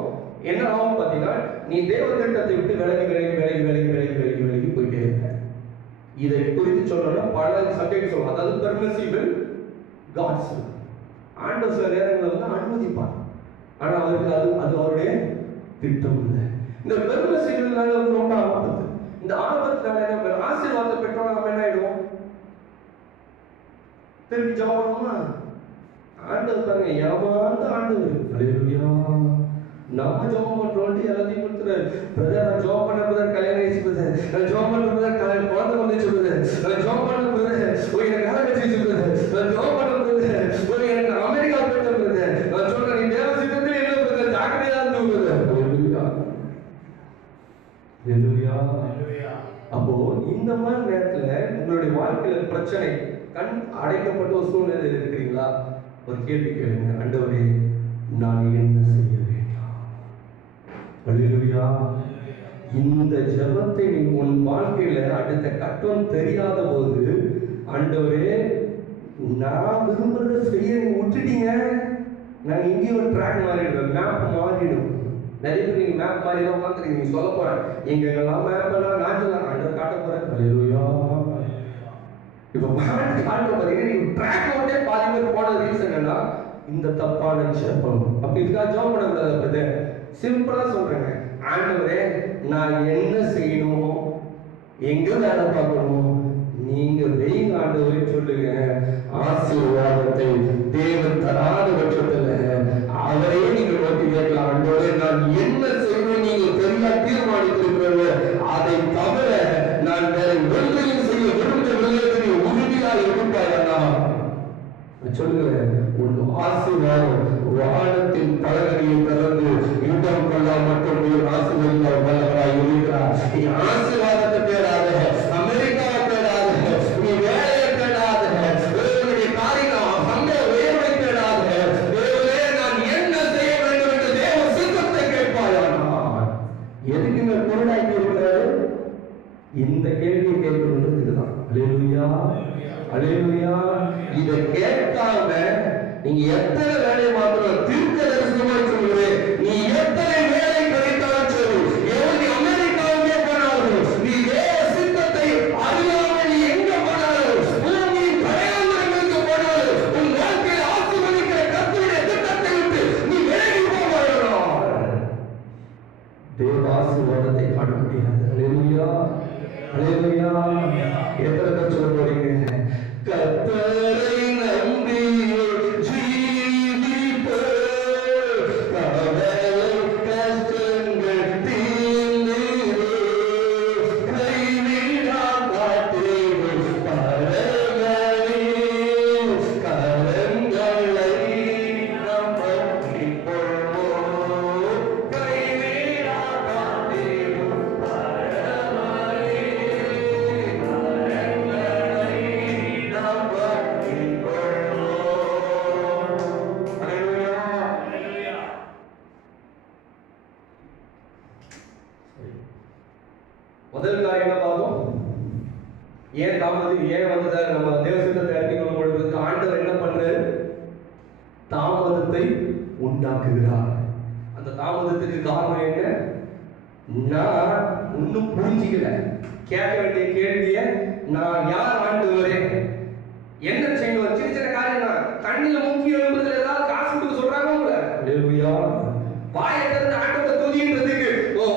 என்ன ஆகும் பார்த்தீங்கன்னா, நீ தேவ திட்டத்தை விட்டு விலகி போயிட்டே இருக்க. இதை குறித்து சொல்லணும்னா பல சப்ஜெக்ட் சொல்லலாம். அதாவது பெர்மிசிபிள் காட்ஸ். ஆண்டவர் சில நேரங்களில் வந்து அனுமதிப்பார், ஆனா அவருக்கு அது அவருடைய திட்டம் இல்லை. இந்த பெர்மிசிபிள்னால வந்து ரொம்ப ஆபத்து. இந்த ஆபத்துனால என்ன, ஆசீர்வாதத்தை பெற்றோம் நம்ம என்ன ஆயிடுவோம்? திருப்பி ஜெபம் பண்ணுமா? ஆண்டவர் பாருங்க, ஏமாந்த ஆண்டவர். ஹல்லேலூயா. நம்ம ஜெபம் பண்றோம், எல்லாத்தையும் கொடுத்துறாரு. பிரதர் நான் ஜெபம் பண்ண பிரதர் கல்யாணம் ஆயிடுச்சு பிரதர், நான் ஜெபம் பண்ண பிரதர் குழந்தை வந்துச்சு பிரதர், நான் ஜெபம் பண்ண பிரதர் எனக்கு வேலை கிடைச்சிச்சு பிரதர், நான் ஜெபம் பண்ண பிரதர் எனக்கு அமெரிக்கா போயிட்டேன் பிரதர், நான் சொல்றேன் நீ தேவ சித்தத்துல இல்லை பிரதர், ஜாக்கிரதையா இருந்து பிரதர். ஹல்லேலூயா. ஹல்லேலூயா. அப்போ இந்த மாதிரி நேரத்துல உங்களுடைய வாழ்க்கையில பிரச்சனை, கண் அடைக்கப்பட்ட ஒரு சூழ்நிலை இருக்கிறீங்களா? ஒரு கேள்வி கேளுங்க, ஆண்டவரே நான் என்ன செய்ய வேண்டும்? ஹல்லேலூயா. இந்த ஜெபத்தை நீ உன் வாழ்க்கையில அடுத்த கட்டம் தெரியாத போது, ஆண்டவரே நான் விரும்புறத செய்ய நீ விட்டுட்டீங்க, நான் இங்கேயும் ஒரு ட்ராக் மாறிடுவேன், மேப் மாறிடும். நிறைய பேர் நீங்க மேப் மாறி தான் உட்காந்துருக்கீங்க. நீங்க சொல்ல போறேன் எங்கெல்லாம் மேப் எல்லாம் நான் சொல்ல ஆண்டவர் காட்ட போறேன். ஹல்லேலூயா. இப்போ மேப் காட்ட பாத்தீங்கன்னா நீங்க ட்ராக் ஓட்டே பாதி பேர் போன ரீசன் என்னன்னா இந்த தப்பான ஜெபம். அப்ப இதுக்காக ஜெபம் பண்ணக்கூடாது. அப்படி சிம்பிளா சொல்றேங்க, ஆண்டவரே நான் என்ன செய்யணும், எங்க வேலை பார்க்கணும், நீங்க வெயிங் ஆண்டவரே சொல்லுங்க. ஆசீர்வாதத்தை தேவன் தராத பட்சத்துல அவரே நீங்க நோக்கி கேட்கலாம். ஆண்டவரே நான் என்ன செய்யணும் நீங்க சரியா தீர்மானித்திருக்கிறீர்கள், அதை தவிர நான் வேற ஒன்றையும் செய்ய விரும்பவில்லை உறுதியாக இருப்பாயா? சொல்லுங்க, ஒரு ஆசீர்வாதம் வானத்தின் பலகனியை திறந்து யுத்தம் கொள்ளா மற்றும் ஆசீர்வாதம் வல்லவராய் இருக்கிறார். நீ ஆசீர்வாதத்தை தேடாத, அமெரிக்காவை தேடாத, நீ வேலையை தேடாத, தேவனுடைய காரியம் அங்க உயர்வை தேடாத, தேவனே நான் என்ன செய்ய வேண்டும் என்று தேவ சித்தத்தை கேட்பாயா? எதுக்குங்க குருடாக்கி இருக்கிறாரு? இந்த கேள்வியை கேட்கணுன்றதுக்கு தான். ஹல்லேலூயா. ஹல்லேலூயா. இதை கேட்காம நீங்க எத்தனை வேலை மாத்திரம் தீர்க்க தரிசனமாய் சொல்லுவேன், நீ எத்தனை வேலை கிடைத்தாலும் சரி, எவன் நீ அமெரிக்காவுக்கே போனாலும், நீ தேவ சித்தத்தை அறியாமல் நீ எங்க போனாலும், பூமியின் கடையாமலுக்கு போனாலும், உன் வாழ்க்கையில் ஆசீர்வதிக்கிற கர்த்தருடைய திட்டத்தை விட்டு நீ விலகி போவாய். தேவ ஆசீர்வாதத்தை காண முடியாது. ஹல்லேலூயா. ஹல்லேலூயா. எத்தனை பேர் சொல்ல போறீங்க? கர்த்தரை நம்பி ஜீவிப்போ, கவலை கஷ்டங்கள் தீர்ந்திரோ, கைவிடா காத்தேவோ பரவலே, கரங்களை நாம் பற்றிக் கொள்வோம், கைவிடா காத்தேவோ பரவலே, முதல் காரியம் என்ன பார்த்தோம்? ஏன் தாமதம், ஏன் வந்ததை நம்ம தேவ சித்தத்தை அறிந்து கொள்ள பொழுது ஆண்டவர் என்ன பண்றாரு? தாமதத்தை உண்டாக்குகிறார். அந்த தாமதத்துக்கு காரணம் என்ன? நான் இன்னும் புரிஞ்சிக்கல. கேட்க வேண்டிய கேள்விய நான் யார் ஆண்டவரே, என்ன செய்யணும்? சின்ன சின்ன காரியம் தான். தண்ணியில முக்கிய எழுப்புறதுல ஏதாவது காசு கொடுக்க சொல்றாங்க உங்களை. ஹல்லேலூயா. வாயை திறந்து ஆண்டவரை துதின்றதுக்கு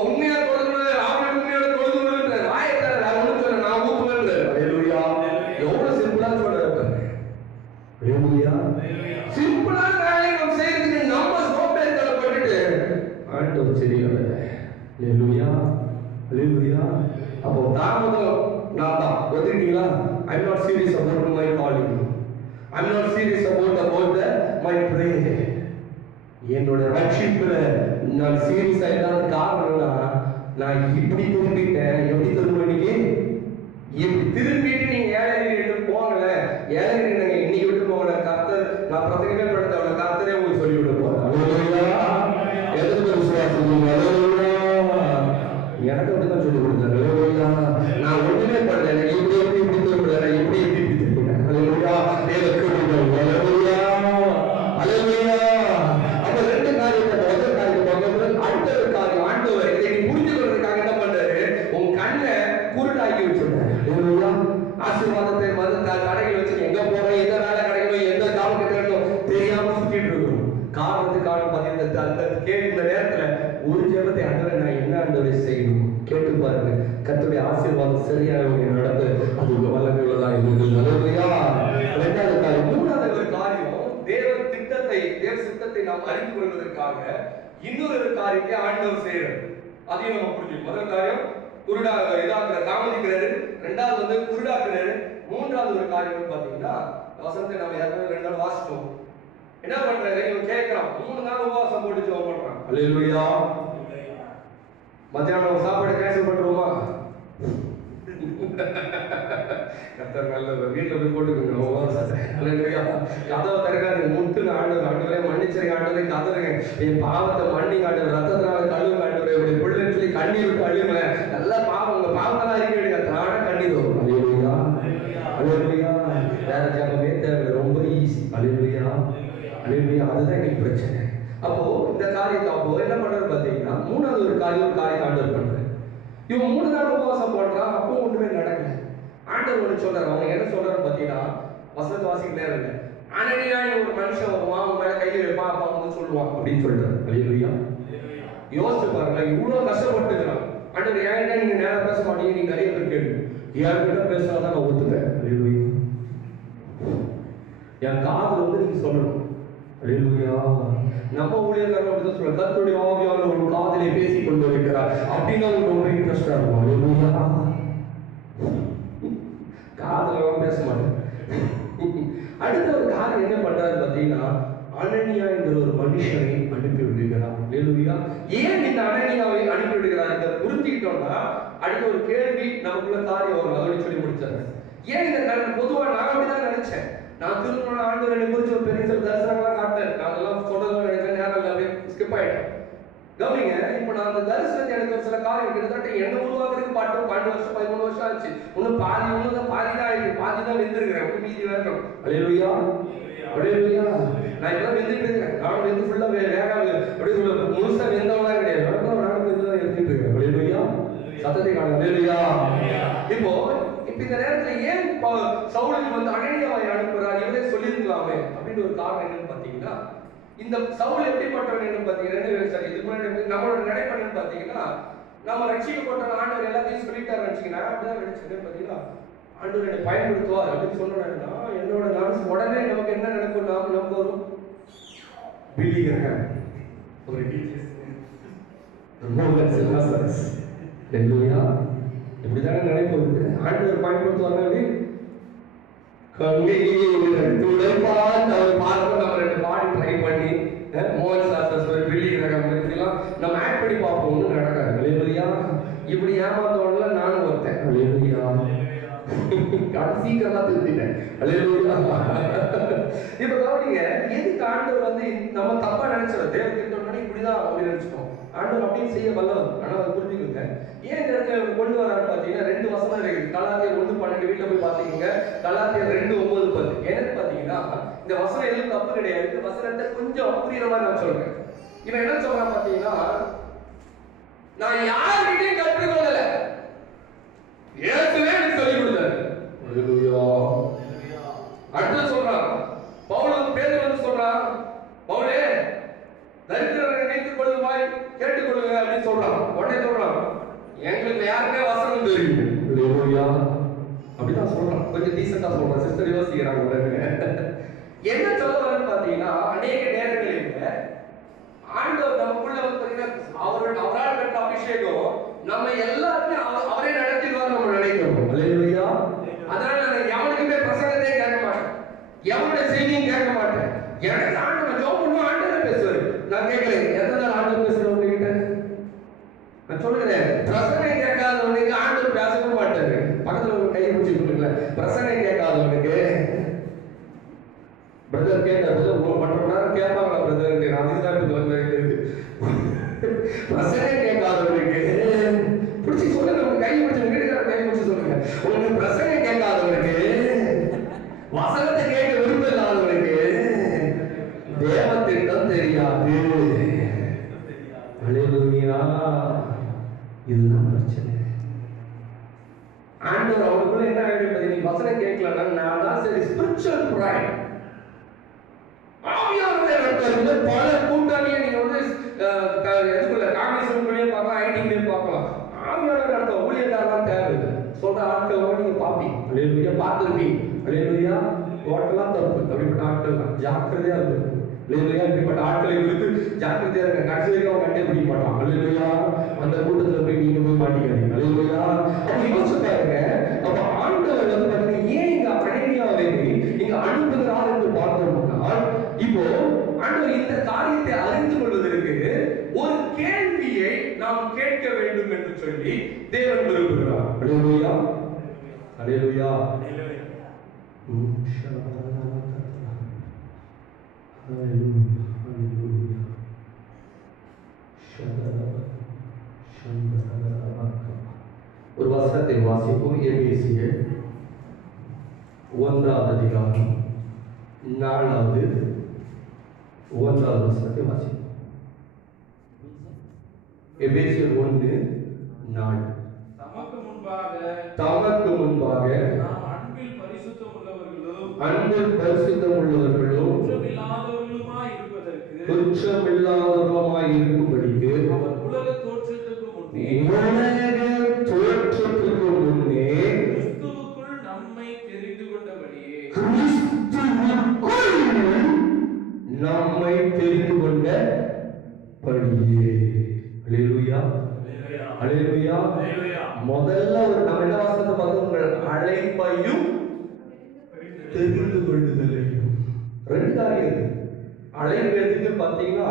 உண்மையா தொழுது, அவரை உண்மையோட தொழுது, வாயை திறந்து வேற ஒன்றும் சொல்ல நான் ஊத்துவேன். ஹல்லேலூயா. எவ்வளவு சிம்பிளா சொல்றாரு. ஹல்லேலூயா. சிம்பிளான வேலையை நம்ம செய்யறதுக்கு நம்ம சோம்பேறித்தனப்பட்டுட்டு ஆண்டவர் சரியில்லை. ஹல்லேலூயா. ஹல்லேலூயா. அப்போ தாமதம் நான் தான் ஒத்துக்கிட்டீங்களா? I'm not serious about my calling. I'm not serious about my prayer. என்னோட ரட்சிப்புல நான் சீரியஸா இல்லாத காரணம்னா நான் இப்படி திரும்பிட்டேன். எப்படி திரும்ப இன்னைக்கு? இப்படி திரும்பிட்டு நீங்க ஏழை போகல, ஏழை நீங்க இன்னைக்கு விட்டு போகல. கர்த்தர் நான் பிரசங்கமே படுத்தவன கர்த்தரே உங்களுக்கு சொல்லி விட போறேன். ஹல்லேலூயா. எதுக்கு விசுவாசம்? ஹல்லேலூயா. ஆக்கி வச்சிருக்கேன். ஆசீர்வாதத்தை கடைகள் வச்சு எங்க போறோம், எந்த வேலை கிடைக்கணும், எந்த ஜாபுக்கு கிடைக்கணும் தெரியாம சுத்திட்டு இருக்கோம். காரணத்துக்கு காரணம் பார்த்தீங்கன்னா அந்த கேள்வி இந்த நேரத்துல ஒரு ஜெபத்தை ஆண்டவரே நான் என்ன ஆண்டவரை செய்யணும் கேட்டு பாருங்க. கர்த்தருடைய ஆசீர்வாதம் சரியாக நடந்து அது வல்லமை உள்ளதா இருக்குது. இரண்டாவது காரியம், மூணாவது ஒரு காரியம், தேவ சித்தத்தை நாம் அறிந்து கொள்வதற்காக இன்னொரு காரியத்தை ஆண்டவர் செய்யறார். அதையும் நம்ம புரிஞ்சுக்கணும். முதல் காரியம் குருடா இதாக்குற தாமதிக்கிறாரு, ரெண்டாவது வந்து குருடாக்குறாரு, மூன்றாவது ஒரு காரியம் பாத்தீங்கன்னா வசனத்தை நம்ம ஏற்கனவே 2 நாள் வாசிச்சோம். என்ன பண்றாரு, இவன் கேட்கிறான், 3 நாள் உபவாசம் போட்டு ஜெபம் பண்றான். அல்லேலூயா. மத்தியானம் சாப்பாடு கேன்சல் பண்றோமா? கர்த்தர் நல்லவர். வீட்டுல போய் போட்டுக்கோங்க உபவாசத்தை. அல்லேலூயா. கதவை திறக்காதீங்க, முட்டுங்க ஆண்டவர். ஆண்டவரே மன்னிச்சிருங்க ஆண்டவரே, கதறுங்க, என் பாவத்தை மன்னிங்க ஆண்டவர், ரத்தத்தினால கழுவுங்க ஆண்டவரே, உடைய பிள்ளைன்னு சொல்லி கண்ணீர் விட்டு அழுங்க. நல்லா பாவம், உங்க பாவத்தெல்லாம் அறிக்கையிடுங்க, தானே கண்ணீர் வரும். அல்லேலூயா. அல்லேலூயா. வேற ஜபமே தேவை, ரொம்ப ஈஸி. அல்லேலூயா. அல்லேலூயா. அதுதான் இன்னைக்கு பிரச்சனை. அப்போ இந்த காரியத்தை அப்போ என்ன பண்றது பாத்தீங்கன்னா, மூணாவது ஒரு காரியத்தை ஆண்டவர் பண்றாரு. இவன் 3 நாள் உபவாசம் பண்றான், அப்போ ஒண்ணுமே நடக்கல. ஆண்டவர் ஒண்ணு சொல்றாரு. அவங்க என்ன சொல்றாரு பாத்தீங்கன்னா, வசனத்தை வாசிக்க நேரம் இல்லை. அனனியான்னு ஒரு மனுஷன் வருவான், அவன் மேல கையை வைப்பான், அப்பா வந்து சொல்லுவான் அப்படின்னு சொல்றாரு. அல்லேலூயா. யோசிச்சு பாருங்க, இவ்வளவு கஷ்டப்பட்டுக்கிறான். ஆண்டவர் ஏன்டா நீங்க நேரம் பேச மாட்டீங்க, நீங்க நிறைய பேர் கேள்வி என்கிட்ட பேசுறதான் நான் ஒத்துப்பேன். அல்லேலூயா. என் காதுல வந்து நீங்க சொல்லணும். அல்லேலூயா. நம்ம ஊழியர்கள் அப்படிதான் சொல்ல, கர்த்தருடைய ஆவியானவர் ஒரு காதிலே பேசிக் கொண்டு இருக்கிறார் அப்படின்னு அவங்க ரொம்ப இன்ட்ரெஸ்டா இருக்கும். அல்லேலூயா. காதுல பேச மாட்டேன். அடுத்த ஒரு காரியம் என்ன பண்றாரு பாத்தீங்கன்னா, அனனியா என்கிற ஒரு மனுஷனை அனுப்பி விடுகிறார். அல்லேலூயா. ஏன் இந்த அனனியாவை அனுப்பி விடுகிறார் இதை புரிஞ்சுக்கிட்டோம்னா அடுத்த ஒரு கேள்வி நமக்குள்ள காரியம் வரும். அதோட சொல்லி முடிச்சாரு. ஏன் இந்த காரணம், பொதுவா நான் அப்படிதான் நினைச்சேன். நான் திருமண ஆண்டவரை குறித்து ஒரு பெரிய தரிசனங்களா காட்டேன். நான் அதெல்லாம் சொல்றதுன்னு நினைச்சேன், நேரம் அப்படியே ஸ்கிப் ஆயிட்டேன். கவனிங்க, இப்ப நான் அந்த தரிசனத்தை எனக்கு ஒரு சில காரியம் கிட்டத்தட்ட என்ன உருவாக்குறதுக்கு 12 வருஷம் 13 வருஷம் ஆச்சு. இன்னும் பாதி தான் இருக்கு, பாதி தான் வெந்திருக்கிறேன், மீதி வேணும். அல்லேலூயா. அல்லேலூயா. நான் இப்பதான் வெந்துட்டு இருக்கேன். நானும் வெந்து ஃபுல்லா வேக அப்படி சொல்ல முழுசா வெந்தவனா கிடையாது. நானும் வெந்துதான் எடுத்துட்டு இருக்கேன். அல்லேலூயா. சத்தத்தை காண. அல்லேலூயா. இப்போ இந்த நேரத்துல ஏன் சவுலுக்கு வந்து அனனியாவை அனுப்புறார், இவரே சொல்லியிருக்கலாமே அப்படின்னு ஒரு காரணம் என்னன்னு பாத்தீங்கன்னா, இந்த சவுல் எப்படிப்பட்டவன் என்னன்னு பாத்தீங்கன்னா, இதுக்கு முன்னாடி நம்மளோட நடைபெறன்னு பாத்தீங்கன்னா, நம்ம ரட்சிக்கப்பட்ட ஆண்டவர் எல்லாத்தையும் சொல்லிட்டாரு நினைச்சீங்கன்னா, அப்படிதான் நினைச்சேன். பாத்தீங்கன்னா ஆண்டவர் என்னை பயன்படுத்துவார் அப்படின்னு சொன்னா என்னோட மனசு உடனே நமக்கு என்ன நினைக்கும், நமக்கு வரும் பிலிகிறேன் ஒரு இப்படிதானே நினைப்பது. ஆண்டவர் பயன்படுத்துவாங்க அப்படி ட்ரை பண்ணி மோகன் சாஸ்திர பில்லிங் நம்ம ஆக்ட் பண்ணி பார்ப்போம், ஒன்றும் நடக்காது. அல்லேலூயா. இப்படி ஏமாந்தவன்ல நானும் ஒருத்தேன். அல்லேலூயா. சீக்கிரமா திருத்திட்டேன். அல்லேலூயா. இப்ப கவனிங்க, எதுக்கு ஆண்டவர் வந்து நம்ம தப்பா நினைச்சோம், தேவ திட்டம்னா இப்படிதான் அப்படின்னு நினைச்சிட்டோம். ஆண்டவர் அப்படின்னு செய்ய வல்லவர். ஆனா அதை புரிஞ்சுக்கோங்க, ஏன் இந்த இடத்துல கொண்டு வராரு பாத்தீங்கன்னா 2 வசனம் இருக்கு. கலாத்தியர் 1:12 வீட்டுல போய் பாத்தீங்க. கலாத்தியர் 2:9-10 என்னன்னு பாத்தீங்கன்னா, இந்த வசனம் எதுவும் தப்பு கிடையாது. இந்த வசனத்தை கொஞ்சம் புரியுற மாதிரி நான் சொல்றேன். இவன் என்ன சொல்றான் பாத்தீங்கன்னா, நான் யார்கிட்டையும் கற்றுக்கொள்ளல, இயேசுவே எனக்கு சொல்லிக் கொடுத்தாரு. அல்லேலூயா. அடுத்து சொல்றான் பவுல், பேதுரு வந்து சொல்றான், பவுலே தரித்திரரை நினைத்துக் கொள்ளுமாய் கேட்டுக்கொள்ளுங்க அப்படின்னு சொல்றான். உடனே சொல்றான், எங்களுக்கு யாருமே வசனம் தெரியும். அல்லேலூயா. அப்படிதான் சொல்றான். கொஞ்சம் டீசெண்டா சொல்றான். சிஸ்டர் யோசிக்கிறாங்க உடனே. என்ன சொல்ல வரேன்னு பாத்தீங்கன்னா, அநேக நேரங்களில் ஆண்டவர் நமக்குள்ள வந்து பாத்தீங்கன்னா அவரால் பெற்ற அபிஷேகம் நம்ம எல்லாருமே அவரே நடத்திடுவார் நம்ம நினைக்கிறோம். அல்லேலூயா. அதனால நான் எவனுக்குமே பிரசங்கத்தையே கேட்க மாட்டேன், எவனுடைய செய்தியும் கேட்க மாட்டேன். எனக்கு ஆண்டவர் ஜோம் பண்ணுவோம், ஆண்டவர் பேசுவாரு. நான் கேட்கிறேன், எத்தனை நாள் ஆண்டவர் பேசுறேன் உங்ககிட்ட? நான் சொல்லுகிறேன், பிரசங்கம் கேட்காதவனுக்கு ஆண்டவர் பேசவே மாட்டாரு. பக்கத்துல ஒரு கையை பிடிச்சி கொடுங்களேன். பிரசங்கம் கேட்காதவனுக்கு பிரதர் கேட்டாரு, 1 மணி நேரம் கேட்பாங்களா பிரதர்? அதுதான் இப்ப வந்து பிரசங்கம் கேட்காதவனுக்கு பிடிச்சி சொல்லுங்க, உங்க கையை பிடிச்சி வீட்டுக்கார கையை பிடிச்சி சொல்லுங்க. உங்க பிரசங்கம் கேட்காதவனுக்கு, வசனத்தை கேட்க விருப்பம் இல்லாதவனுக்கு தேவ திட்டம் தெரியாது. அல்லேலூயா. இதுதான் பிரச்சனை. ஆண்டவர் அவருக்குள்ள என்ன ஆயிடும், நீ வசனம் கேட்கலன்னா நான் தான் சரி ஸ்பிரிச்சுவல் பிரைட். ஆவியானவரை நடத்துறது பல கூட்டணியை நீங்க வந்து எதுக்குள்ள காங்கிரஸ்லயே பார்க்கலாம், ஐடிலயும் பார்க்கலாம். ஆவியானவரை நடத்த ஊழியக்காரலாம் தேவையில்லை. சொல்ற ஆட்கள் நீங்க பாப்பீங்க, அல்லேலூயா, பார்த்துருப்பீங்க. அல்லேலூயா, டோட்டலா தப்பு. அப்படிப்பட்ட ஆட்கள் தான் ஜாக்கிரதையா இருக்கு. அல்லேலூயா, இப்படிப்பட்ட ஆட்களை குறித்து ஜாக்கிரதையா இருக்க. கடைசி வரைக்கும் அவங்க கண்டே பிடிக்க மாட்டான். அல்லேலூயா, அந்த கூட்டத்துல போய் நீங்க போய் மாட்டீங்க. அல்லேலூயா, அப்ப யோசிச்சு பாருங்க. அப்ப ஆண்டவர் வந்து பாத்தீங்கன்னா ஏன் இங்க அனனியாவை இங்க அனுப்புகிறார் என்று பார்த்தோம்னா, இப்போ ஆண்டவர் இந்த காரியத்தை அறிந்து கொள்வதற்கு ஒரு கேள்வியை நாம் கேட்க வேண்டும் என்று சொல்லி தேவன் விரும்புகிறார். அல்லேலூயா, அல்லேலூயா, ஒரு வசனத்தை வாசிப்போம். எபேசியர் 1ஆம் அதிகாரம் 4வது 1வது வசனத்தை வாசிப்போம். எபேசியர் 1:4. தமக்கு முன்பாக நாம் அன்பில் பரிசுத்தம் உள்ளவர்களும் குற்றமில்லாதவர்களுமாய் இருக்கும்படிக்கு உலக தோற்றத்துக்கு முன்னே கிறிஸ்துவுக்குள் நம்மை தெரிந்து கொண்டபடியே அல்லேலூயா, அல்லேலூயா. முதல்ல ஒரு நம்ம என்ன வாசத்தை பார்த்தோம், உங்கள் அழைப்பையும் தெரிந்து கொள்ளுதலையும். ரெண்டு காரியம். அழைப்பு எதுக்கு பார்த்தீங்கன்னா,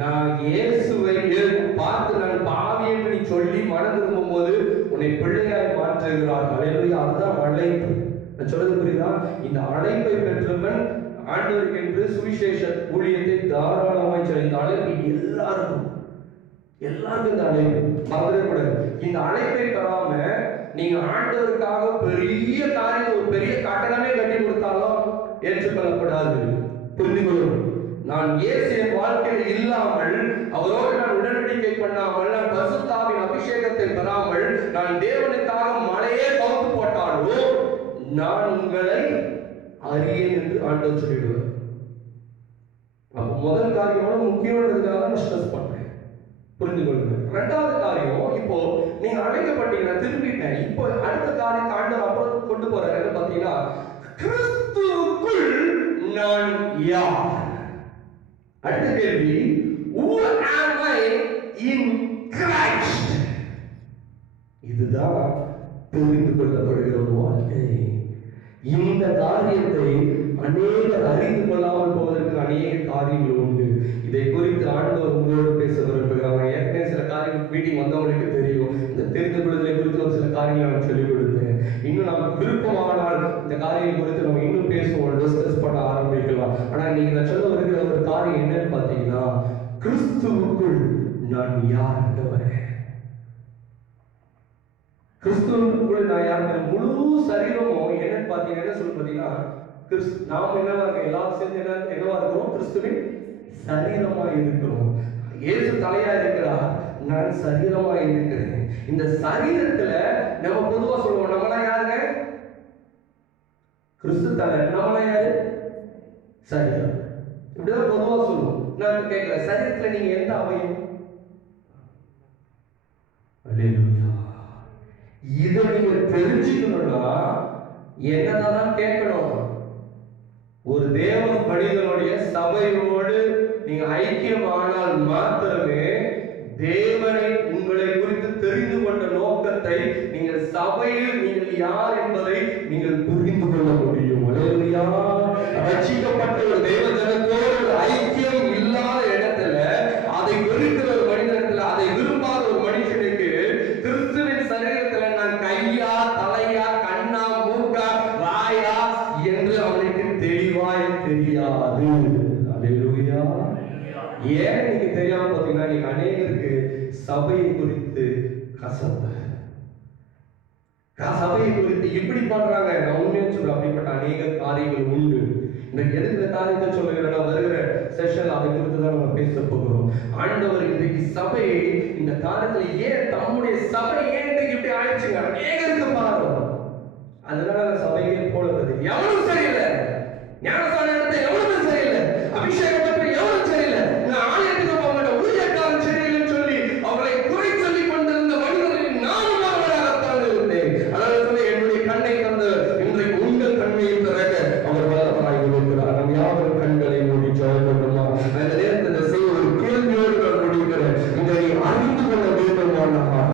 நான் இயேசுவை பார்த்து நான் பாவி என்று நீ சொல்லி மனம் திரும்பும் போது உன்னை பிள்ளையாய் மாற்றுகிறார். அல்லேலூயா, அதுதான் அழைப்பு. நான் சொல்றது புரியுதா? இந்த அழைப்பை பெற்றவன் ஆண்டவருக்கு என்று சுவிசேஷ ஊழியத்தை தாராளமாய் செய்ய. இந்த அழைப்பு எல்லாருக்கும் இந்த அழைப்பு மறந்துடக்கூடாது. இந்த அழைப்பை பெறாம நீங்க ஆண்டவருக்காக பெரிய காரியம், ஒரு பெரிய கட்டணமே கட்டி கொடுத்தாலும் ஏற்றுக்கொள்ளப்படாது. புரிந்து கொள்ளும். நான் இயேசுவின் வாழ்க்கையில் இல்லாமல், அவரோடு நான் உடன்படிக்கை பண்ணாமல், நான் பரிசுத்தாவின் அபிஷேகத்தை பெறாமல், நான் தேவனுக்காக மலையே கவுத்து போட்டாலும் நான் உங்களை அறியேன் என்று ஆண்டவர் சொல்லிடுவார். அப்ப முதல் காரியமான முக்கியமானதுக்காக நான் ஸ்ட்ரெஸ் பண்றேன். புரிந்து கொள்ளுங்க. ரெண்டாவது காரியம், இப்போ நீங்க அழைக்கப்பட்டீங்கன்னா திரும்பிட்டேன். இப்போ அடுத்த காரியத்தை ஆண்டவர் அப்புறம் கொண்டு போறாரு. என்ன பாத்தீங்கன்னா, கிறிஸ்துவுக்குள் நான் யார்? அடுத்த கேள்வி, who am I in Christ? இதுதான் தெரிந்து கொள்ளப்படுகிற ஒரு வாழ்க்கை. இந்த காரியத்தை அநேகர் அறிந்து கொள்ளாமல் போவதற்கு அநேக காரியங்கள் உண்டு. இதை குறித்து ஆண்டவர் உங்களோடு பேச விரும்புகிறாங்க. ஏற்கனவே சில காரியங்கள் மீட்டிங் வந்தவங்களுக்கு தெரியும். இந்த தெரிந்து கொள்வதை குறித்து ஒரு சில காரியங்களை நான் சொல்லிக் கொடுத்தேன். இன்னும் நமக்கு விருப்பமானால் இந்த காரியம் குறித்து நம்ம இன்னும் பேசுவோம், டிஸ்கஸ் பண்ண ஆரம்பிக்கலாம். ஆனா இன்னைக்கு நான் சொல்ல வருகிற ஒரு காரியம் என்னன்னு பார்த்தீங்கன்னா, கிறிஸ்துவுக்குள் நான் யார் என்றவரே. கிறிஸ்துவுக்குள் நான் யார்? முழு சரீரமும் என்னன்னு பார்த்தீங்கன்னா என்ன சொல்லு பார்த்தீங்கன்னா, நாம் என்னவா இருக்கோம்? எல்லாரும் சேர்ந்து என்னவா இருக்கோம்? கிறிஸ்துவின் சரீரமா இருக்கிறோம். இயேசு தலையா இருக்கிறார், நான் சரீரமா இருக்கிறேன். இந்த சரீரத்துல நம்ம பொதுவா சொல்லுவோம், நம்மளாம் யாருங்க? கிறிஸ்து தலை. நம்மளாம் யாரு? சரீரம். இப்படிதான் பொதுவா சொல்லுவோம். நான் கேட்கிறேன், சரீரத்துல நீங்க எந்த அவயம்? அல்லேலூயா. இதை நீங்க தெரிஞ்சுக்கணும்னா என்னதான் கேட்கணும்? ஒரு தேவ மனிதனுடைய சபையோடு நீங்க ஐக்கியமானால் மாத்திரமே தேவனை உங்களை குறித்து தெரிந்து கொண்ட நோக்கத்தை நீங்கள் சபையில் நீங்கள் யார் என்பதை நீங்கள் புரிந்து கொள்ள முடியும். அல்லேலூயா. ரட்சிக்கப்பட்ட ஒரு தேவ ஜனத்தோடு ஐக்கியம் இல்லாத இடத்துல, அதை வெறுக்கிற ஒரு மனிதனிடத்துல, அதை விரும்பாத ஒரு மனுஷனுக்கு கிறிஸ்துவின் சரீரத்துல நான் கையா, தலையா, கண்ணா, மூக்கா, வாயா என்று அவனுக்கு தெளிவாய் தெரியாது. அல்லேலூயா. ஏன் நீங்க தெரியாம பார்த்தீங்கன்னா, நீங்க அநேகருக்கு சபையை குறித்து கசப்பு, சபையை குறித்து இப்படி பண்றாங்க. நான் உண்மையை சொல்றேன், அப்படிப்பட்ட அநேக காரியங்கள் உண்டு. இன்னைக்கு எதுக்கு இந்த காரியத்தை சொல்லுகிறேன்னா, வருகிற செஷன் அதை குறித்து தான் நம்ம பேச போகிறோம். ஆண்டவர் இன்றைக்கு சபையை இந்த காரியத்துல ஏன் தம்முடைய சபை ஏன் இன்றைக்கு இப்படி ஆயிடுச்சுங்க? அநேகருக்கு பாருங்க